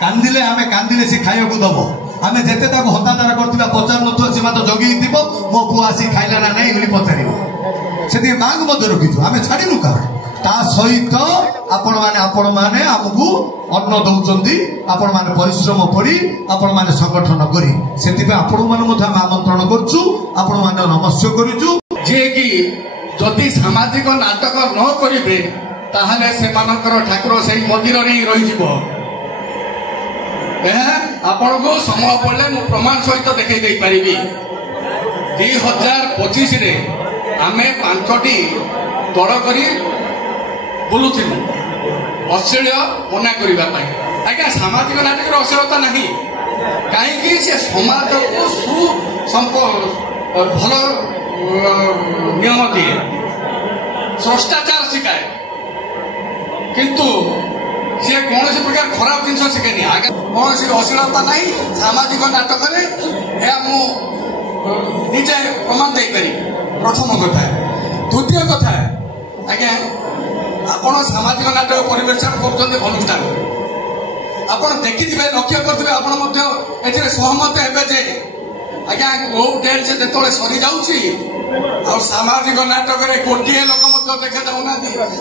कांदिले आम कांदिले सी खाइबा दब आम जिते हताचार करता पचार न सी तो जगी मो पु आसी खाइला ना नहीं बोली पचार से माँ को मत रखीचु आम छाड़ू का सहित आपण मैंने आमको अन्न दौरान आपण मैंने परिश्रम पड़ी आपण मैंने संगठन करी से आपण मैंने आमंत्रण करुचु आपण मैंने नमस्कार करुचु जे कि जदि सामाजिक नाटक न करेंगे ताहले से ठाकुर से मंदिर ही रही आपण को समय पड़े मु प्रमाण सहित देखई दे पारि 2025 रे आमे 5टी दल करी बुलुथिलु अश्लील मना करने आज्ञा सामाजिक नाटक अश्लीलता नहीं कहीं से समाज को भल नियम दिए भ्रष्टाचार शिखाए किंतु सी कौन प्रकार खराब जिन शिखेनी आगे कौन अश्लीलता ना सामाजिक नाटक निजे प्रमाण दे पारि प्रथम कथा द्वितीय कथा आज्ञा आपण सामाजिक नाटक परिवेशन कर अनुष्ठान आपण देखि लक्ष्य करते आप सहमत हे जे आज्ञा डेट से जो सरी जाऊँगी सामाजिक नाटक गोटे लोक देखा जाऊना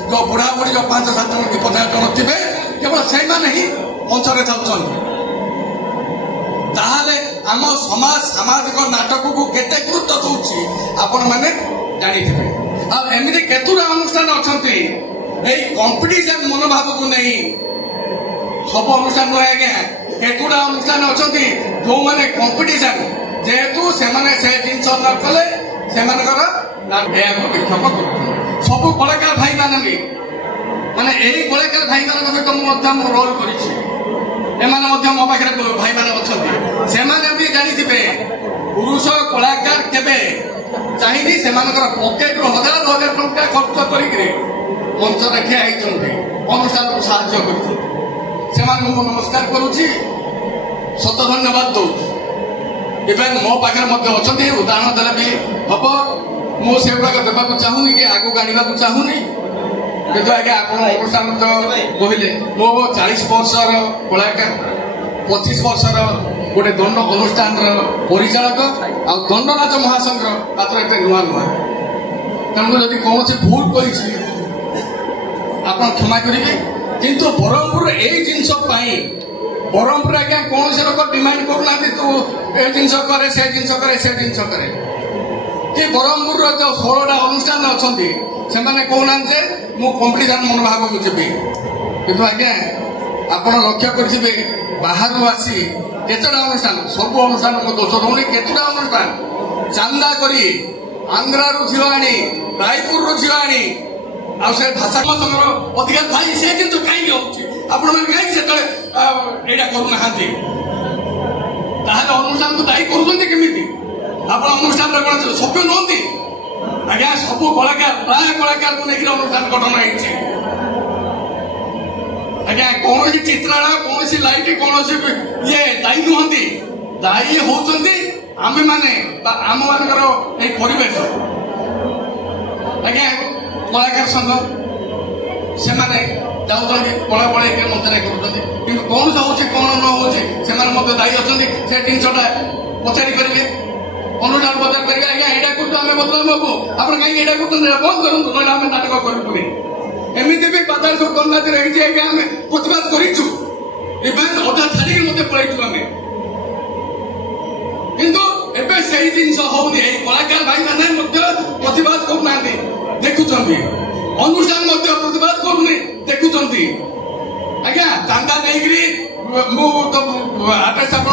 जो बुढ़ा बुढ़ी जो 5-7 जन कि 50 जन थे केवल से ही मंचरे ताहले आम समाज सामाजिक नाटक को केते गुरुत्व दूची आपण माने जानी थे एमती केतुरा अनुष्ठान अच्छा कंपिटिशन मनोभाव को नहीं सब अनुष्ठान आज्ञा केतुरा अनुष्ठान अच्छा जो मैंने कंपिटिशन जेहेतु से जिन न कले से विक्षोभ कर सब कलाकार भाई मान भी माने यही कलाकार भाई मान सहित मो रोल कर मो पाखे भाई मान अच्छा भी जानी पुरुष कलाकार केवे चाहिए से पकेट रू 1000 टंका खर्च कर मंच देखिए अनुष्ठान को साहाଯ୍य कर नमस्कार करुच्ची सत धन्यवाद दौर इवेन मो पाखे अच्छा उदाहरण देले भी हम मुझे देवाक चाहूनी कि आगे आने चाहूनी किंतु आज्ञा आप अनुष्ठान तो कहले मो 40 वर्षर कलाकार 25 वर्षर गोटे दंड अनुष्ठान परिचालक आ दंड नाच महासंघ पात्र एत नुआ नुआ तेणु जदि कौन भूल कर क्षमा करेंगे किंतु ब्रह्मपुर यही जिनस ब्रह्मपुर आज्ञा कौन से लोग डिमांड करना तू ए जिनस करे से जिनस करे से जिनस करे कि ब्रह्मपुर जो 16टा अनुष्ठान अच्छा से कहना मु कंपिटिशन मनोभाव को जी किंतु आज्ञा आप लक्ष्य करेंगे बाहर आसी केतटा अनुष्ठान सब अनुष्ठान मो दोष दौनी केतटा अनुष्ठान चांदा करी आंध्रा झील आनी रायपुर झील आनी से भाषा अधिकार था से जिन कहीं कहीं से करूना अनुष्ठान को दायी करमी आप अनुष्ठान सभ्य नुहति आज्ञा सब कलाकार प्राय कलाकार को लेकर अनुष्ठान गठन होती आज्ञा कौन चित्रालय कौन लाइट कौन ये दायी नुहति दायी होती आमे माने आम मानकर परिवेश आज्ञा कलाकार संघ से जाऊँगी पड़ा पड़े मंचन कर कौन सा हो कौन न हो दायी अच्छा से जिनसा पचारि करेंगे अनुष्ठान बदल करेंगे आज्ञा यहाँ करूँ आम बदलाव हबू आप कहीं यहाँ करूँ बंद करूँ ना आम नाटक करूँ एमती भी पाताल गणनाथ आज्ञा आम प्रतिवाद करूँ इवेन अधा छाड़ी मत पलैचु आम किंतु एबे से जिनस होनी कलाकार भाई मैंने प्रतिवाद करना देखुं अनुष्ठान प्रतिवाद करूनी देखुं आज्ञा चांदा नहीं आड्रेस आप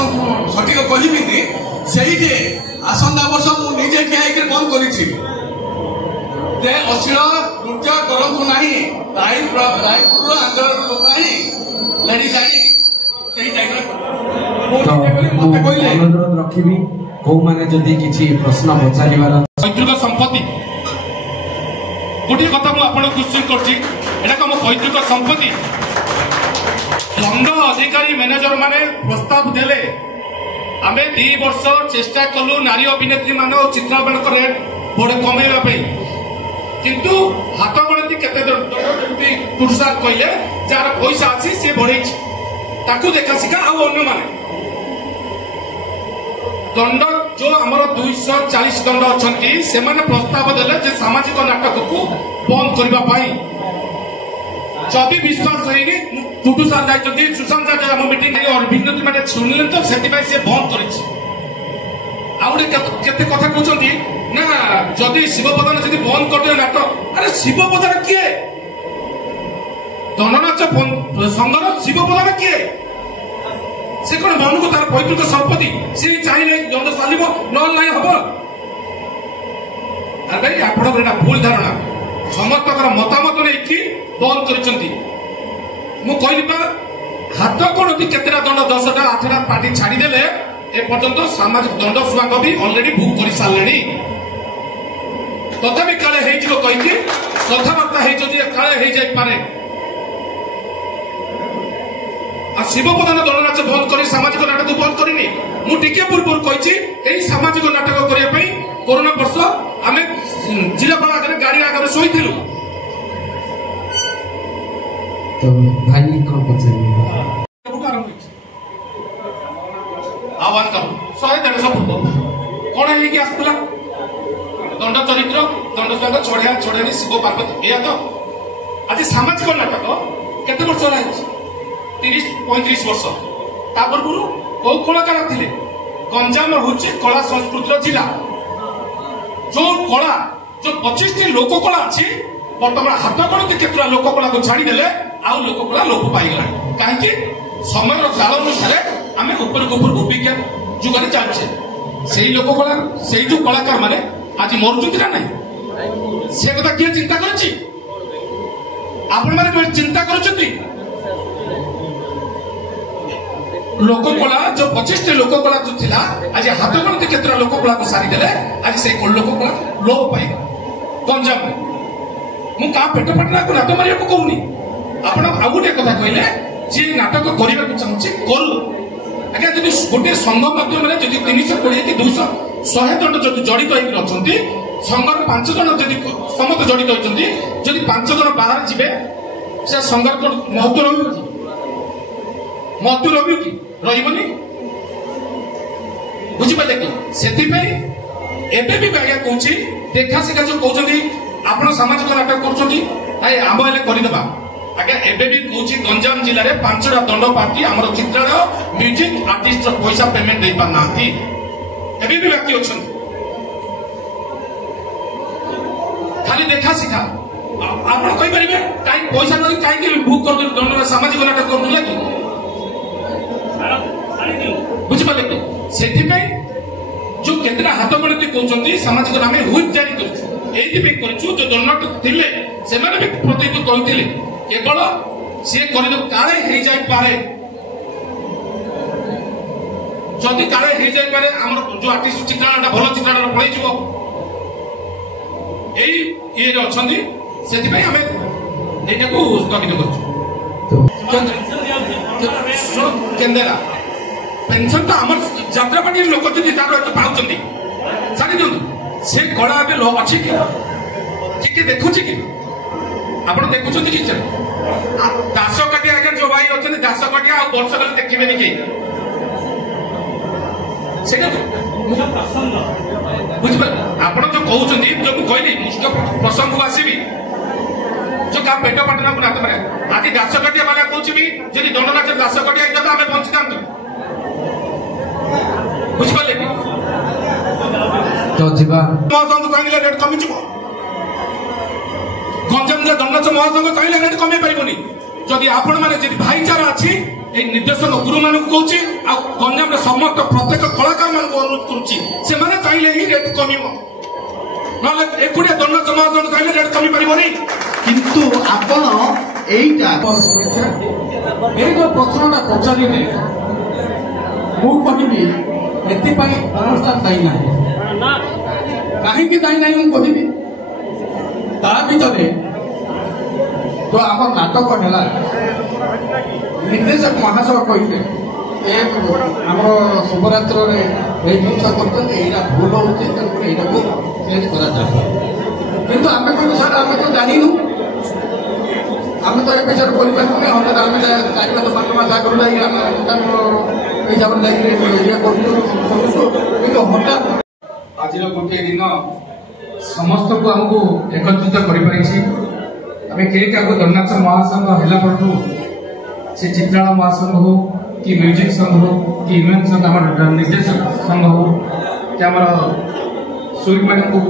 सठिक कहबी से आसंता वर्ष मुझे क्या बंद कर अश्लील नृत्य करूँ ना रायपुर आंध्र लोक आनी लेडीज आनी अनुरोध रखी कौ मैंने जदि किसी प्रश्न पचार पैतृक संपत्ति गोटे कथा मुझे क्वेश्चन कर पैतृक संपत्ति दंड अधिकारी मैनेजर माने प्रस्ताव देले आम 2 वर्ष चेष्टा कलु नारी अभिनेत्री मान चित्रा रेट बड़े कमेवा किंतु हाथ गणती केते पुरुषार कहले जार पैसा अच्छी सी बढ़े ताकू देखा शिखा आने माने दंड जो आमर 240 दंड अच्छा से प्रस्ताव देले जे सामाजिक नाटक को बंद करने जदि विश्वास होनी टुटू सार जाइए सुशांत सार आम मीटिंग अभिनेत्री मैंने शुणिले तो से बंद कर कथा कहते ना जदि शिव प्रधान जब बंद कर नाटक अरे शिव प्रधान किए दंडनाच संघर शिव प्रधान किए से कौन मन को तार पैतृक संपत्ति सी चाहिए दंड चलो ना हम अरे आप भूल धारणा समस्त मतामत नहीं बंद कर हाथ गणती केतटा दंड 10टा 8टा पार्टी छाड़देले एपर्यंत सामाजिक दंड सुआंग भी अलरेडी बुक कर सारे तथापि काले कही कथबार्ता काले पारे शिव प्रधान दंडनाच बंद कर सामाजिक नाटक बंद करनी मुझे पूर्व कही सामाजिक नाटक करने कोरोना वर्ष आम जिलापाल आगे गाड़ी आगे शोलु तो भाई कौन पचार आह्वान कर 100-150 पूर्व कौन है आसला दंड चरित्र दंड संग चढ़िया चढ़िया शिव पार्वती या तो आज सामाजिक नाटक केते वर्ष है 30-35 वर्ष पूर्व कौ कलाकार थे गंजाम हूँ कला संस्कृतिर जिला जो कला जो 25 लोक कला अच्छी बर्तमान हाथ गणती केतुरा लोक कला को छाड़देले आउ लोक कला लोप पाईगला कहीं समय काल अनुसार आम उपरको विज्ञान जुगे चलचे से लोक कला से जो कलाकार माने आज मरुचुंती ना नहीं से कथा किए चिंता करुच्ची आपण मैंने चिंता करुच्चंती लोककला जो 25 लोककला जो थिला आज हाथ गणती केतुरा लोककला को सारीदेले आज से लोककला लोप पाई गंजाम मु का पेट पटना को नाटक मारिया को कहूनी आपण आ गोटे कथा कहले जे नाटक करबा को चाहूची करू आगे जदि गोटे संघ माध्यम रे जदि 320 कि 200 100 जन जदि जड़ित होई रहचंती संघर 5 जन जदि समस्त जड़ित होइचंती जदि 5 जन बाहर जिवे से संघर को महत्व रहबो कि रहिबनी बुझि पाले कि सेति पई एबे भी बाग्या कहूची देखा सिका जो कहउचंती आपण सामाजिक नाटक करछंती आय आम हेले करिदबा आगे एबे भी कहूची गंजाम जिल्ला रे 5टा दंड पार्टी हमर चित्रालय म्यूजिक आर्टिस्ट पैसा पेमेंट दे पाना थी एबे भी व्यक्ति अछन खाली देखा सिखा आपण कहि परिबे काई पैसा नै काई के बुक कर दंड सामाजिक नाटक कर दुला कि बुझि पाले कि सेति पई जो केतरा हाथ गणती कहउचंती सामाजिक नामे हुइप जारी करछु एथि पे करछु जो दंड थिले से माने भी प्रतिनिधि कहिथिले केवल से कर काले हो जाए पारे जदि काले हो जाए पारे हमर जो आर्टिस्ट चित्राणा भल चित्राणा पळै जीवो एई ये रे अछंती सेति पई हमें एटा को स्थगित करछु केंद्रा पेंशन तो हमर यात्रा पार्टी लोक जदि तार पाउचंती सारी दियंतु से कला बे लो अछि कि देखुछि कि आपण देखुछंती कि दास काटिया आगे जो भाई अच्छे दास काटिया वर्ष कल देखिए कि बुझे आप जो कहते जो कहली मुख्य प्रसंग को आसबि जो क्या पेट पाटना को नाथ मारे आज दास काटिया वाला कौच भी जब दंड नाच दास काटिया तो आम बंची था बुझिपारे महासंघ चाहिए रेट कमिज गंजाम दंड महासंघ चाहिए रेट कमी पारे जदि आपण मैंने भाईचारा अच्छी निर्देशक गुरु मान कौची गंजाम समस्त प्रत्येक कलाकार मान अनुरोध करुच्ची से चाहिए ही रेट कम ना एकुटिया दंड महासंघ चाहिए रेट कमी पारे किंतु आपण एटा जो प्रश्नटा पचारे मु कहबी एपाई अनुष्ठान दायी ना कहीं दायी ना मुझे ता भर तो आम नाटक है निर्देशक महाशय कहते आम शुभरात्र जिनस करना भूल होगा चेंज कर आम कहूँ सर आम तो जानू आम तो ये सर बोलूँ हमें आम 4-5 मास आगे हिसाब से हठात आज गोटे दिन समस्त को आमको एकत्रित कर दंडाच महासंघ है से चित्राल महासंघ हो कि म्यूजिक संघ हो कि ह्यूमन संघ आम निर्देशक संघ हो कि आम सूर्य मैडम को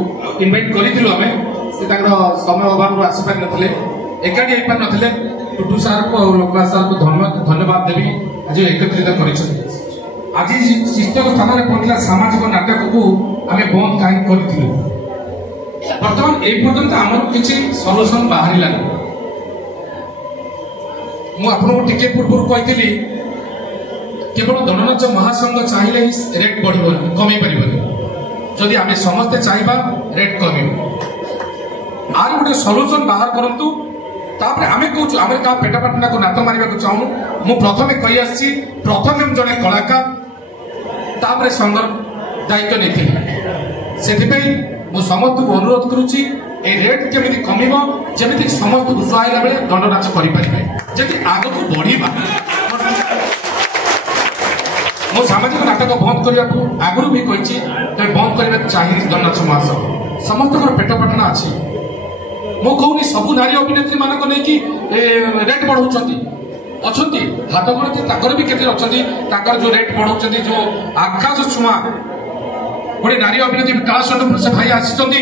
इनवाइट करूँ आम से समय अभाव आसीपार नथिले एकाठी हो पार नथिले टुटू सार को और लोकनाथ सार को धन्यवाद देवी आज एकत्रित कर आज शिक्षक स्थान में पहुंचला सामाजिक नाटक को आम बंद कहीं करूँ बर्तमान ए पर्यंत आमर किसी सल्यूशन बाहर मुझे पूर्व कही केवल दंडनाच महासंघ चाहिए ही रेट बढ़ कमे पार जदि आम समस्ते चाहिए रेट कम आर गोटे सल्यूशन बाहर करूँ आम कहूँ आम क्या पेट पाटना को नात मारे चाहूँ मु प्रथम कही आसी प्रथम जड़े कलाकार संघ दायित्व नहीं से मु समस्त को अनुरोध करुच्ची ए रेट केमी कम जमी समस्त को सुहाइला बेले दंड नाच करें जदि आग को बढ़ा मो सामाजिक नाटक बंद करने को आगुरी भी कही बंद करने चाहिए दंड नाच महासंघ ସମସ୍ତଙ୍କର ପେଟ ପାଟଣା ଅଛି। ମୁଁ କହୁନି ସବୁ ନାରୀ ଅଭିନେତ୍ରୀ ମାନଙ୍କ ନେଇକି ରେଟ୍ ବଢାଉଛନ୍ତି, ଅଛନ୍ତି ହାତ ଗଣତି ତାଙ୍କର ବି କେତେ ଅଛନ୍ତି ତାଙ୍କର ଯୋଉ ରେଟ୍ ବଢାଉଛନ୍ତି, ଯୋଉ ଆକାଶ ଛୁଆଁ ଗୋଟେ ନାରୀ ଅଭିନେତ୍ରୀ କାଳସଣ୍ଡପୁର ସେ ଭାଇ ଆସିଛନ୍ତି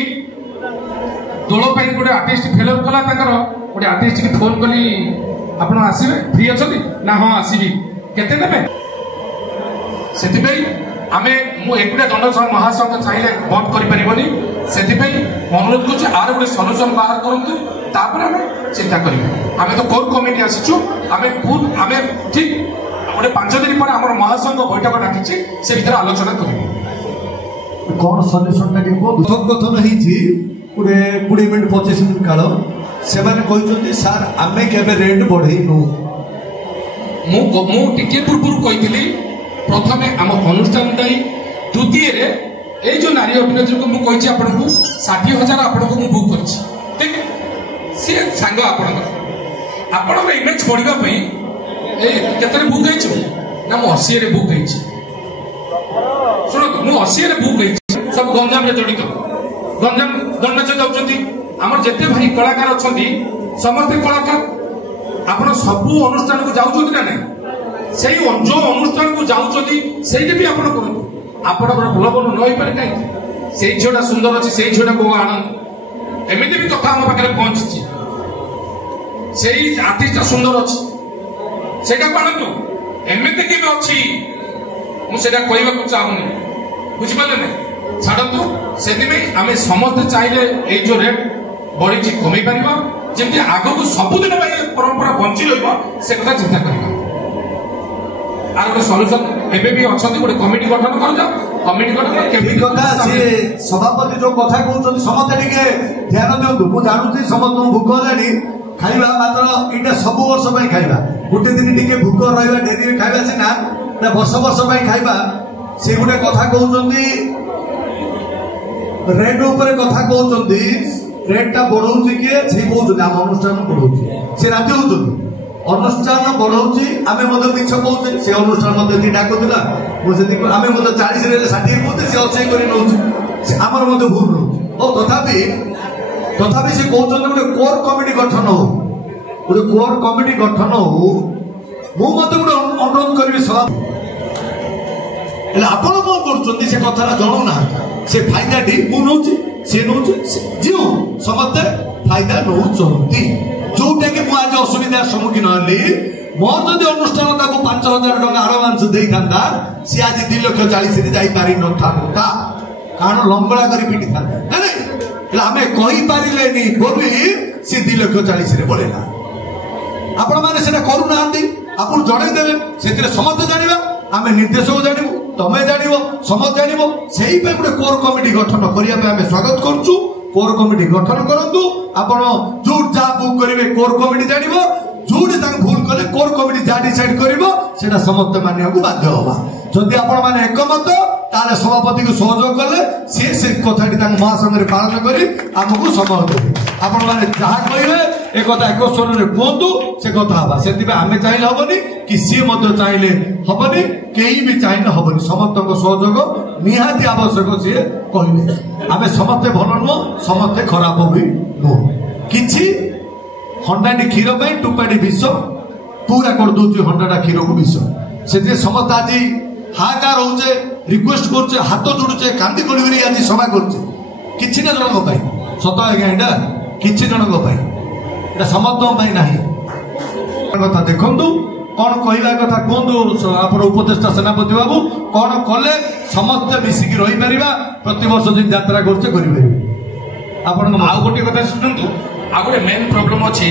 ଦୋଳ ପାଇଁ, ଗୋଟେ ଆର୍ଟିଷ୍ଟ ଫେଲର କଲା ତାଙ୍କର, ଗୋଟେ ଆର୍ଟିଷ୍ଟ କି ଫୋନ କଲି ଆପଣ ଆସିବେ ଫ୍ରି ଅଛନ୍ତି ନା, ହଁ ଆସିବି, କେତେ ନେବେ? ସେଥିପାଇଁ ଆମେ ମୁଁ ଏକୁଟିଆ ଦଣ୍ଡ ମହାସଂଘ ଚାହିଁଲେ ବନ୍ଦ କରିପାରିବନି, ସେଥିପାଇଁ ଅନୁରୋଧ କରୁଛୁ ଆର ଗୋଟେ ସଲ୍ୟୁସନ ବାହାର କରନ୍ତୁ, ତାପରେ ଆମେ ଚିନ୍ତା କରିବୁ। ଆମେ ତ କୋର କମିଟି ଆସିଛୁ, ଆମେ ଠିକ ଗୋଟେ 5 ଦିନ ପରେ ଆମର ମହାସଂଘ ବୈଠକ ଡାକିଛି, ସେ ଭିତରେ ଆଲୋଚନା କରିବୁ କଣ ସଲ୍ୟୁସନଟା ଟିକେ କୁହନ୍ତୁ। ଗଠନ ହେଇଛି ଗୋଟେ 20 ମିନିଟ୍ 25 ମିନିଟ୍ କାଳ, ସେମାନେ କହିଛନ୍ତି ସାର୍ ଆମେ କେବେ ରେଟ୍ ବଢେଇନୁ। ମୁଁ ଟିକେ ପୂର୍ବରୁ କହିଥିଲି ପ୍ରଥମେ ଆମ ଅନୁଷ୍ଠାନ ଦାୟୀ, ଦ୍ୱିତୀୟରେ ଏଇ ଯୋଉ ନାରୀ ଅଭିନେତ୍ରୀଙ୍କୁ ମୁଁ କହିଛି ଆପଣଙ୍କୁ 60,000 ଆପଣଙ୍କୁ ମୁଁ ବୁକ୍ କରିଛି, ଠିକ ସିଏ ସାଙ୍ଗ ଆପଣଙ୍କର, ଆପଣଙ୍କ ଇମେଜ ବଢିବା ପାଇଁ ଏଇ କେତେରେ ବୁକ୍ ହେଇଛି ନା, ମୁଁ 80ରେ ବୁକ୍ ହେଇଛି। ଶୁଣନ୍ତୁ ମୁଁ 80ରେ ବୁକ୍ ହେଇଛି, ସବୁ ଗଞ୍ଜାମରେ ଜଡିତ, ଗଞ୍ଜାମ ଦଣ୍ଡନାଚ ଯାଉଛନ୍ତି, ଆମର ଯେତେ ଭାଇ କଳାକାର ଅଛନ୍ତି ସମସ୍ତେ କଳାକାର, ଆପଣ ସବୁ ଅନୁଷ୍ଠାନକୁ ଯାଉଛନ୍ତି ନା ନାଇଁ? ସେଇ ଯୋଉ ଅନୁଷ୍ଠାନକୁ ଯାଉଛନ୍ତି ସେଇଠି ବି ଆପଣ କରନ୍ତୁ, ଆପଣଙ୍କର ଭଲ ଭଲ ନ ହେଇପାରେ କାହିଁକି, ସେଇ ଝିଅଟା ସୁନ୍ଦର ଅଛି ସେଇ ଝିଅଟାକୁ ଆଣନ୍ତୁ, ଏମିତି ବି କଥା ଆମ ପାଖରେ ପହଞ୍ଚିଛି, ସେଇ ଆର୍ଟିଷ୍ଟଟା ସୁନ୍ଦର ଅଛି ସେଇଟାକୁ ଆଣନ୍ତୁ, ଏମିତି କେବେ ଅଛି ମୁଁ ସେଇଟା କହିବାକୁ ଚାହୁଁନି, ବୁଝିପାରିଲେ ନା? ଛାଡ଼ନ୍ତୁ, ସେଥିପାଇଁ ଆମେ ସମସ୍ତେ ଚାହିଁଲେ ଏଇ ଯୋଉ ରେଟ୍ ବଢିଛି କମେଇ ପାରିବା, ଯେମିତି ଆଗକୁ ସବୁଦିନ ପାଇଁ ପରମ୍ପରା ବଞ୍ଚି ରହିବ ସେ କଥା ଚିନ୍ତା କରିବା। আর ଗୋଟେ ସଲ୍ୟୁସନ ଏବେ ବି ଅଛନ୍ତି, ଗୋଟେ କମିଟି ଗଠନ କରାଯାଉ, କମିଟି ଗଠନ କେମିତି କଥା ସିଏ ସଭାପତି ଯୋଉ କଥା କହୁଛନ୍ତି ସମସ୍ତେ ଟିକେ ଧ୍ୟାନ ଦିଅନ୍ତୁ। ମୁଁ ଜାଣୁଛି ସମସ୍ତଙ୍କୁ ଭୋକ ହେଲାଣି, ଖାଇବା ମାତ୍ର ଏଇଟା ସବୁ ବର୍ଷ ପାଇଁ ଖାଇବା, ଗୋଟେ ଦିନ ଟିକେ ଭୋକ ରହିବା ଡେରିରେ ଖାଇବା ସିନା, ବର୍ଷ ବର୍ଷ ପାଇଁ ଖାଇବା। ସେ ଗୋଟେ କଥା କହୁଛନ୍ତି ରେଟ୍ ଉପରେ କଥା କହୁଛନ୍ତି, ରେଟ୍ ଟା ବଢଉଛି କିଏ? ସେ କହୁଛନ୍ତି ଆମ ଅନୁଷ୍ଠାନ ବଢଉଛି, ସେ ରାଜି ହଉଛନ୍ତି ଅନୁଷ୍ଠାନ ବଢଉଛି, ଆମେ ମଧ୍ୟ ମିଛ କହୁଛେ। ସେ ଅନୁଷ୍ଠାନ ମଧ୍ୟ ଏଠି ଡାକୁଥିଲା, ମୁଁ ସେତିକି ଆମେ ମଧ୍ୟ 40ରେ 60 କହୁଛେ, ସେ 80 କରି ନେଉଛି, ଆମର ମଧ୍ୟ ଭୁଲ ରହୁଛି। ଓ ତଥାପି ସେ କହୁଛନ୍ତି ଗୋଟେ କୋର କମିଟି ଗଠନ ହଉ, ଗୋଟେ କୋର କମିଟି ଗଠନ ହଉ। ମୁଁ ମଧ୍ୟ ଗୋଟେ ଅନୁରୋଧ କରିବି ସଭା, ହେଲେ ଆପଣ କଣ କରୁଛନ୍ତି ସେ କଥାଟା ଜଣାଉନାହାନ୍ତି। ସେ ଫାଇଦାଟି ମୁଁ ନଉଛି, ସେ ନଉଛି, ଯେଉଁ ସମସ୍ତେ ଫାଇଦା ନଉଛନ୍ତି, ଯୋଉଟା କି ମୁଁ ଆଜି ଅସୁବିଧାର ସମ୍ମୁଖୀନ ହେଲି। ମୋର ଯଦି ଅନୁଷ୍ଠାନ ତାକୁ 5,000 ଟଙ୍କା ଆଡଭାନ୍ସ ଦେଇଥାନ୍ତା, ସିଏ ଆଜି 2,40,000 ଯାଇପାରିନଥାନ୍ତା, କାରଣ ଲଙ୍ଗଳା କରି ପିଟିଥାନ୍ତା। ହେଲେ ଆମେ କହିପାରିଲେନି ବୋଲି ସିଏ 2,40,000 ପଳେଇଲା। ଆପଣ ମାନେ ସେଟା କରୁନାହାନ୍ତି, ଆପଣ ଜଣେଇଦେବେ, ସେଥିରେ ସମସ୍ତେ ଜାଣିବା, ଆମେ ନିର୍ଦ୍ଦେଶକ ଜାଣିବୁ, ତମେ ଜାଣିବ, ସମସ୍ତେ ଜାଣିବ। ସେଇ ପାଇଁ ଗୋଟେ କୋର କମିଟି ଗଠନ କରିବା ପାଇଁ ଆମେ ସ୍ୱାଗତ କରୁଛୁ। କୋର କମିଟି ଗଠନ କରନ୍ତୁ, ଆପଣ ଯୋଉଠି ଯାହା ବୁକ୍ କରିବେ କୋର କମିଟି ଜାଣିବ, ଯୋଉଠି ତାଙ୍କୁ ଭୁଲ କଲେ କୋର କମିଟି ଯାହା ଡିସାଇଡ କରିବ ସେଟା ସମସ୍ତେ ମାନିବାକୁ ବାଧ୍ୟ ହବା। ଯଦି ଆପଣ ମାନେ ଏକମତ, ତାହେଲେ ସଭାପତିକୁ ସହଯୋଗ କଲେ ସିଏ ସେ କଥାଟି ତାଙ୍କ ମହାସଂଘରେ ପାଳନ କରି ଆମକୁ ସମୟ ଦେବେ। ଆପଣ ମାନେ ଯାହା କହିବେ ଏ କଥା ଏକ ସ୍ୱରରେ କୁହନ୍ତୁ, ସେ କଥା ହବା। ସେଥିପାଇଁ ଆମେ ଚାହିଁଲେ ହବନି, କି ସିଏ ମଧ୍ୟ ଚାହିଁଲେ ହବନି, କେହି ବି ଚାହିଁଲେ ହବନି। ସମସ୍ତଙ୍କ ସହଯୋଗ ନିହାତି ଆବଶ୍ୟକ। ସିଏ କହିଲେ ଆମେ ସମସ୍ତେ ଭଲ ନୁହଁ, ସମସ୍ତେ ଖରାପ ବି ନୁହଁ। କିଛି ହଣ୍ଡାଟି କ୍ଷୀର ପାଇଁ ଟୁପାଟି ବିଷ, ପୁରା କରିଦଉଛି ହଣ୍ଡାଟା କ୍ଷୀରକୁ ବିଷ। ସେଥିରେ ସମସ୍ତେ ଆଜି ହାହାକାର ହଉଛେ, ରିକ୍ୱେଷ୍ଟ କରୁଛେ, ହାତ ଯୋଡୁଛେ, କାନ୍ଦି କରି ଆଜି ସଭା କରୁଛେ, କିଛି ନା ଜଣଙ୍କ ପାଇଁ। ସତ ଆଜ୍ଞା, ଏଇଟା କିଛି ଜଣଙ୍କ ପାଇଁ, ଏଇଟା ସମସ୍ତଙ୍କ ପାଇଁ ନାହିଁ। କଥା ଦେଖନ୍ତୁ, କଣ କହିବା କଥା କୁହନ୍ତୁ ଆପଣ ଉପଦେଷ୍ଟା ସେନାପତି ବାବୁ, କଣ କଲେ ସମସ୍ତେ ମିଶିକି ରହିପାରିବା, ପ୍ରତିବର୍ଷ ଯେମିତି ଯାତ୍ରା କରୁଛେ କରିପାରିବେ। ଆପଣଙ୍କ ଆଉ ଗୋଟିଏ କଥା ଶୁଣନ୍ତୁ, ଆଉ ଗୋଟେ ମେନ୍ ପ୍ରୋବ୍ଲେମ ଅଛି,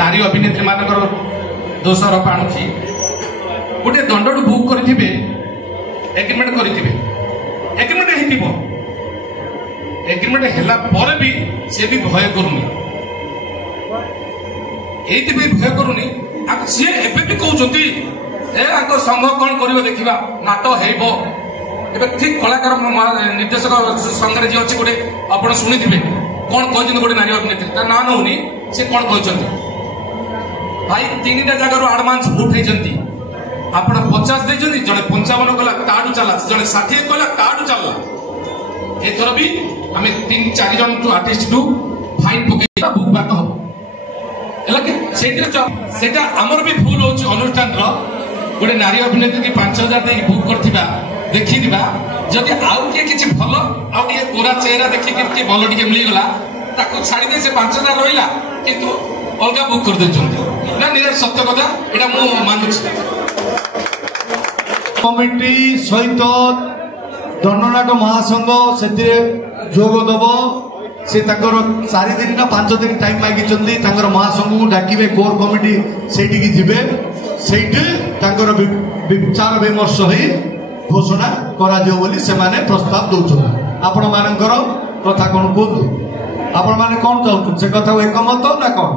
ନାରୀ ଅଭିନେତ୍ରୀ ମାନଙ୍କର ଦୋଷାରୋପ ଆଣୁଛି। ଗୋଟେ ଦଣ୍ଡଠୁ ବୁକ୍ କରିଥିବେ, ଏଗ୍ରିମେଣ୍ଟ କରିଥିବେ, ଏଗ୍ରିମେଣ୍ଟ ହେଇଥିବ, ଏଗ୍ରିମେଣ୍ଟ ହେଲା ପରେ ବି ସେ ବି ଭୟ କରୁନି, ଏଇଥିପାଇଁ ଭୟ କରୁନି। ସିଏ ଏବେ ବି କହୁଛନ୍ତି ଏ ଆଙ୍କ ସଂଘ କଣ କରିବ ଦେଖିବା, ନାଟ ହେଇବ। ଏବେ ଠିକ କଳାକାର ନିର୍ଦ୍ଦେଶକ ସଂଘରେ ଯିଏ ଅଛି, ଗୋଟେ ଆପଣ ଶୁଣିଥିବେ କଣ କହିଛନ୍ତି, ଗୋଟେ ନାରୀ ଅଭିନେତ୍ରୀ, ତା ନାଁ ନଉନି, ସେ କଣ କହିଛନ୍ତି, ଭାଇ 3ଟା ଜାଗାରୁ ଆଡଭାନ୍ସ ଉଠେଇଛନ୍ତି, ଆପଣ 50 ଦେଇଛନ୍ତି, ଜଣେ 55 କଲା ତାଠୁ ଚାଲା, ଜଣେ 60 କଲା ତାଠୁ ଚାଲିଲା। ଏଥର ବି आम 3-4 जन आर्टिस्ट टू फाइन पकड़ बुक बाक हम सेटा आमर भी भूल हो अनुष्ठान गोटे नारी अभिनेत्री 5000 दे बुक करथिबा देखिबा जदि आउ के किछि भलो आउ के गोरा चेहरा देखि कि भलो टिके मिली गला ताको छाड़ी दे से 5000 रहिला किंतु अलगा बुक कर देछन ना निरा सत्य कथा एटा मु मानुछि कमिटी सहित दंडनाट महासंघ से जोग दब से 4 दिन ना 5 दिन टाइम मागिचंदी महासंघ को डाकिबे कोर कमिटी सेठी जिबे सेठी विचार विमर्श होई घोषणा करा जो बोली से माने प्रस्ताव दउछन आपण मानकर कथा कोन कोन आपण माने कोन चाहू से कथा एकमत ना कोन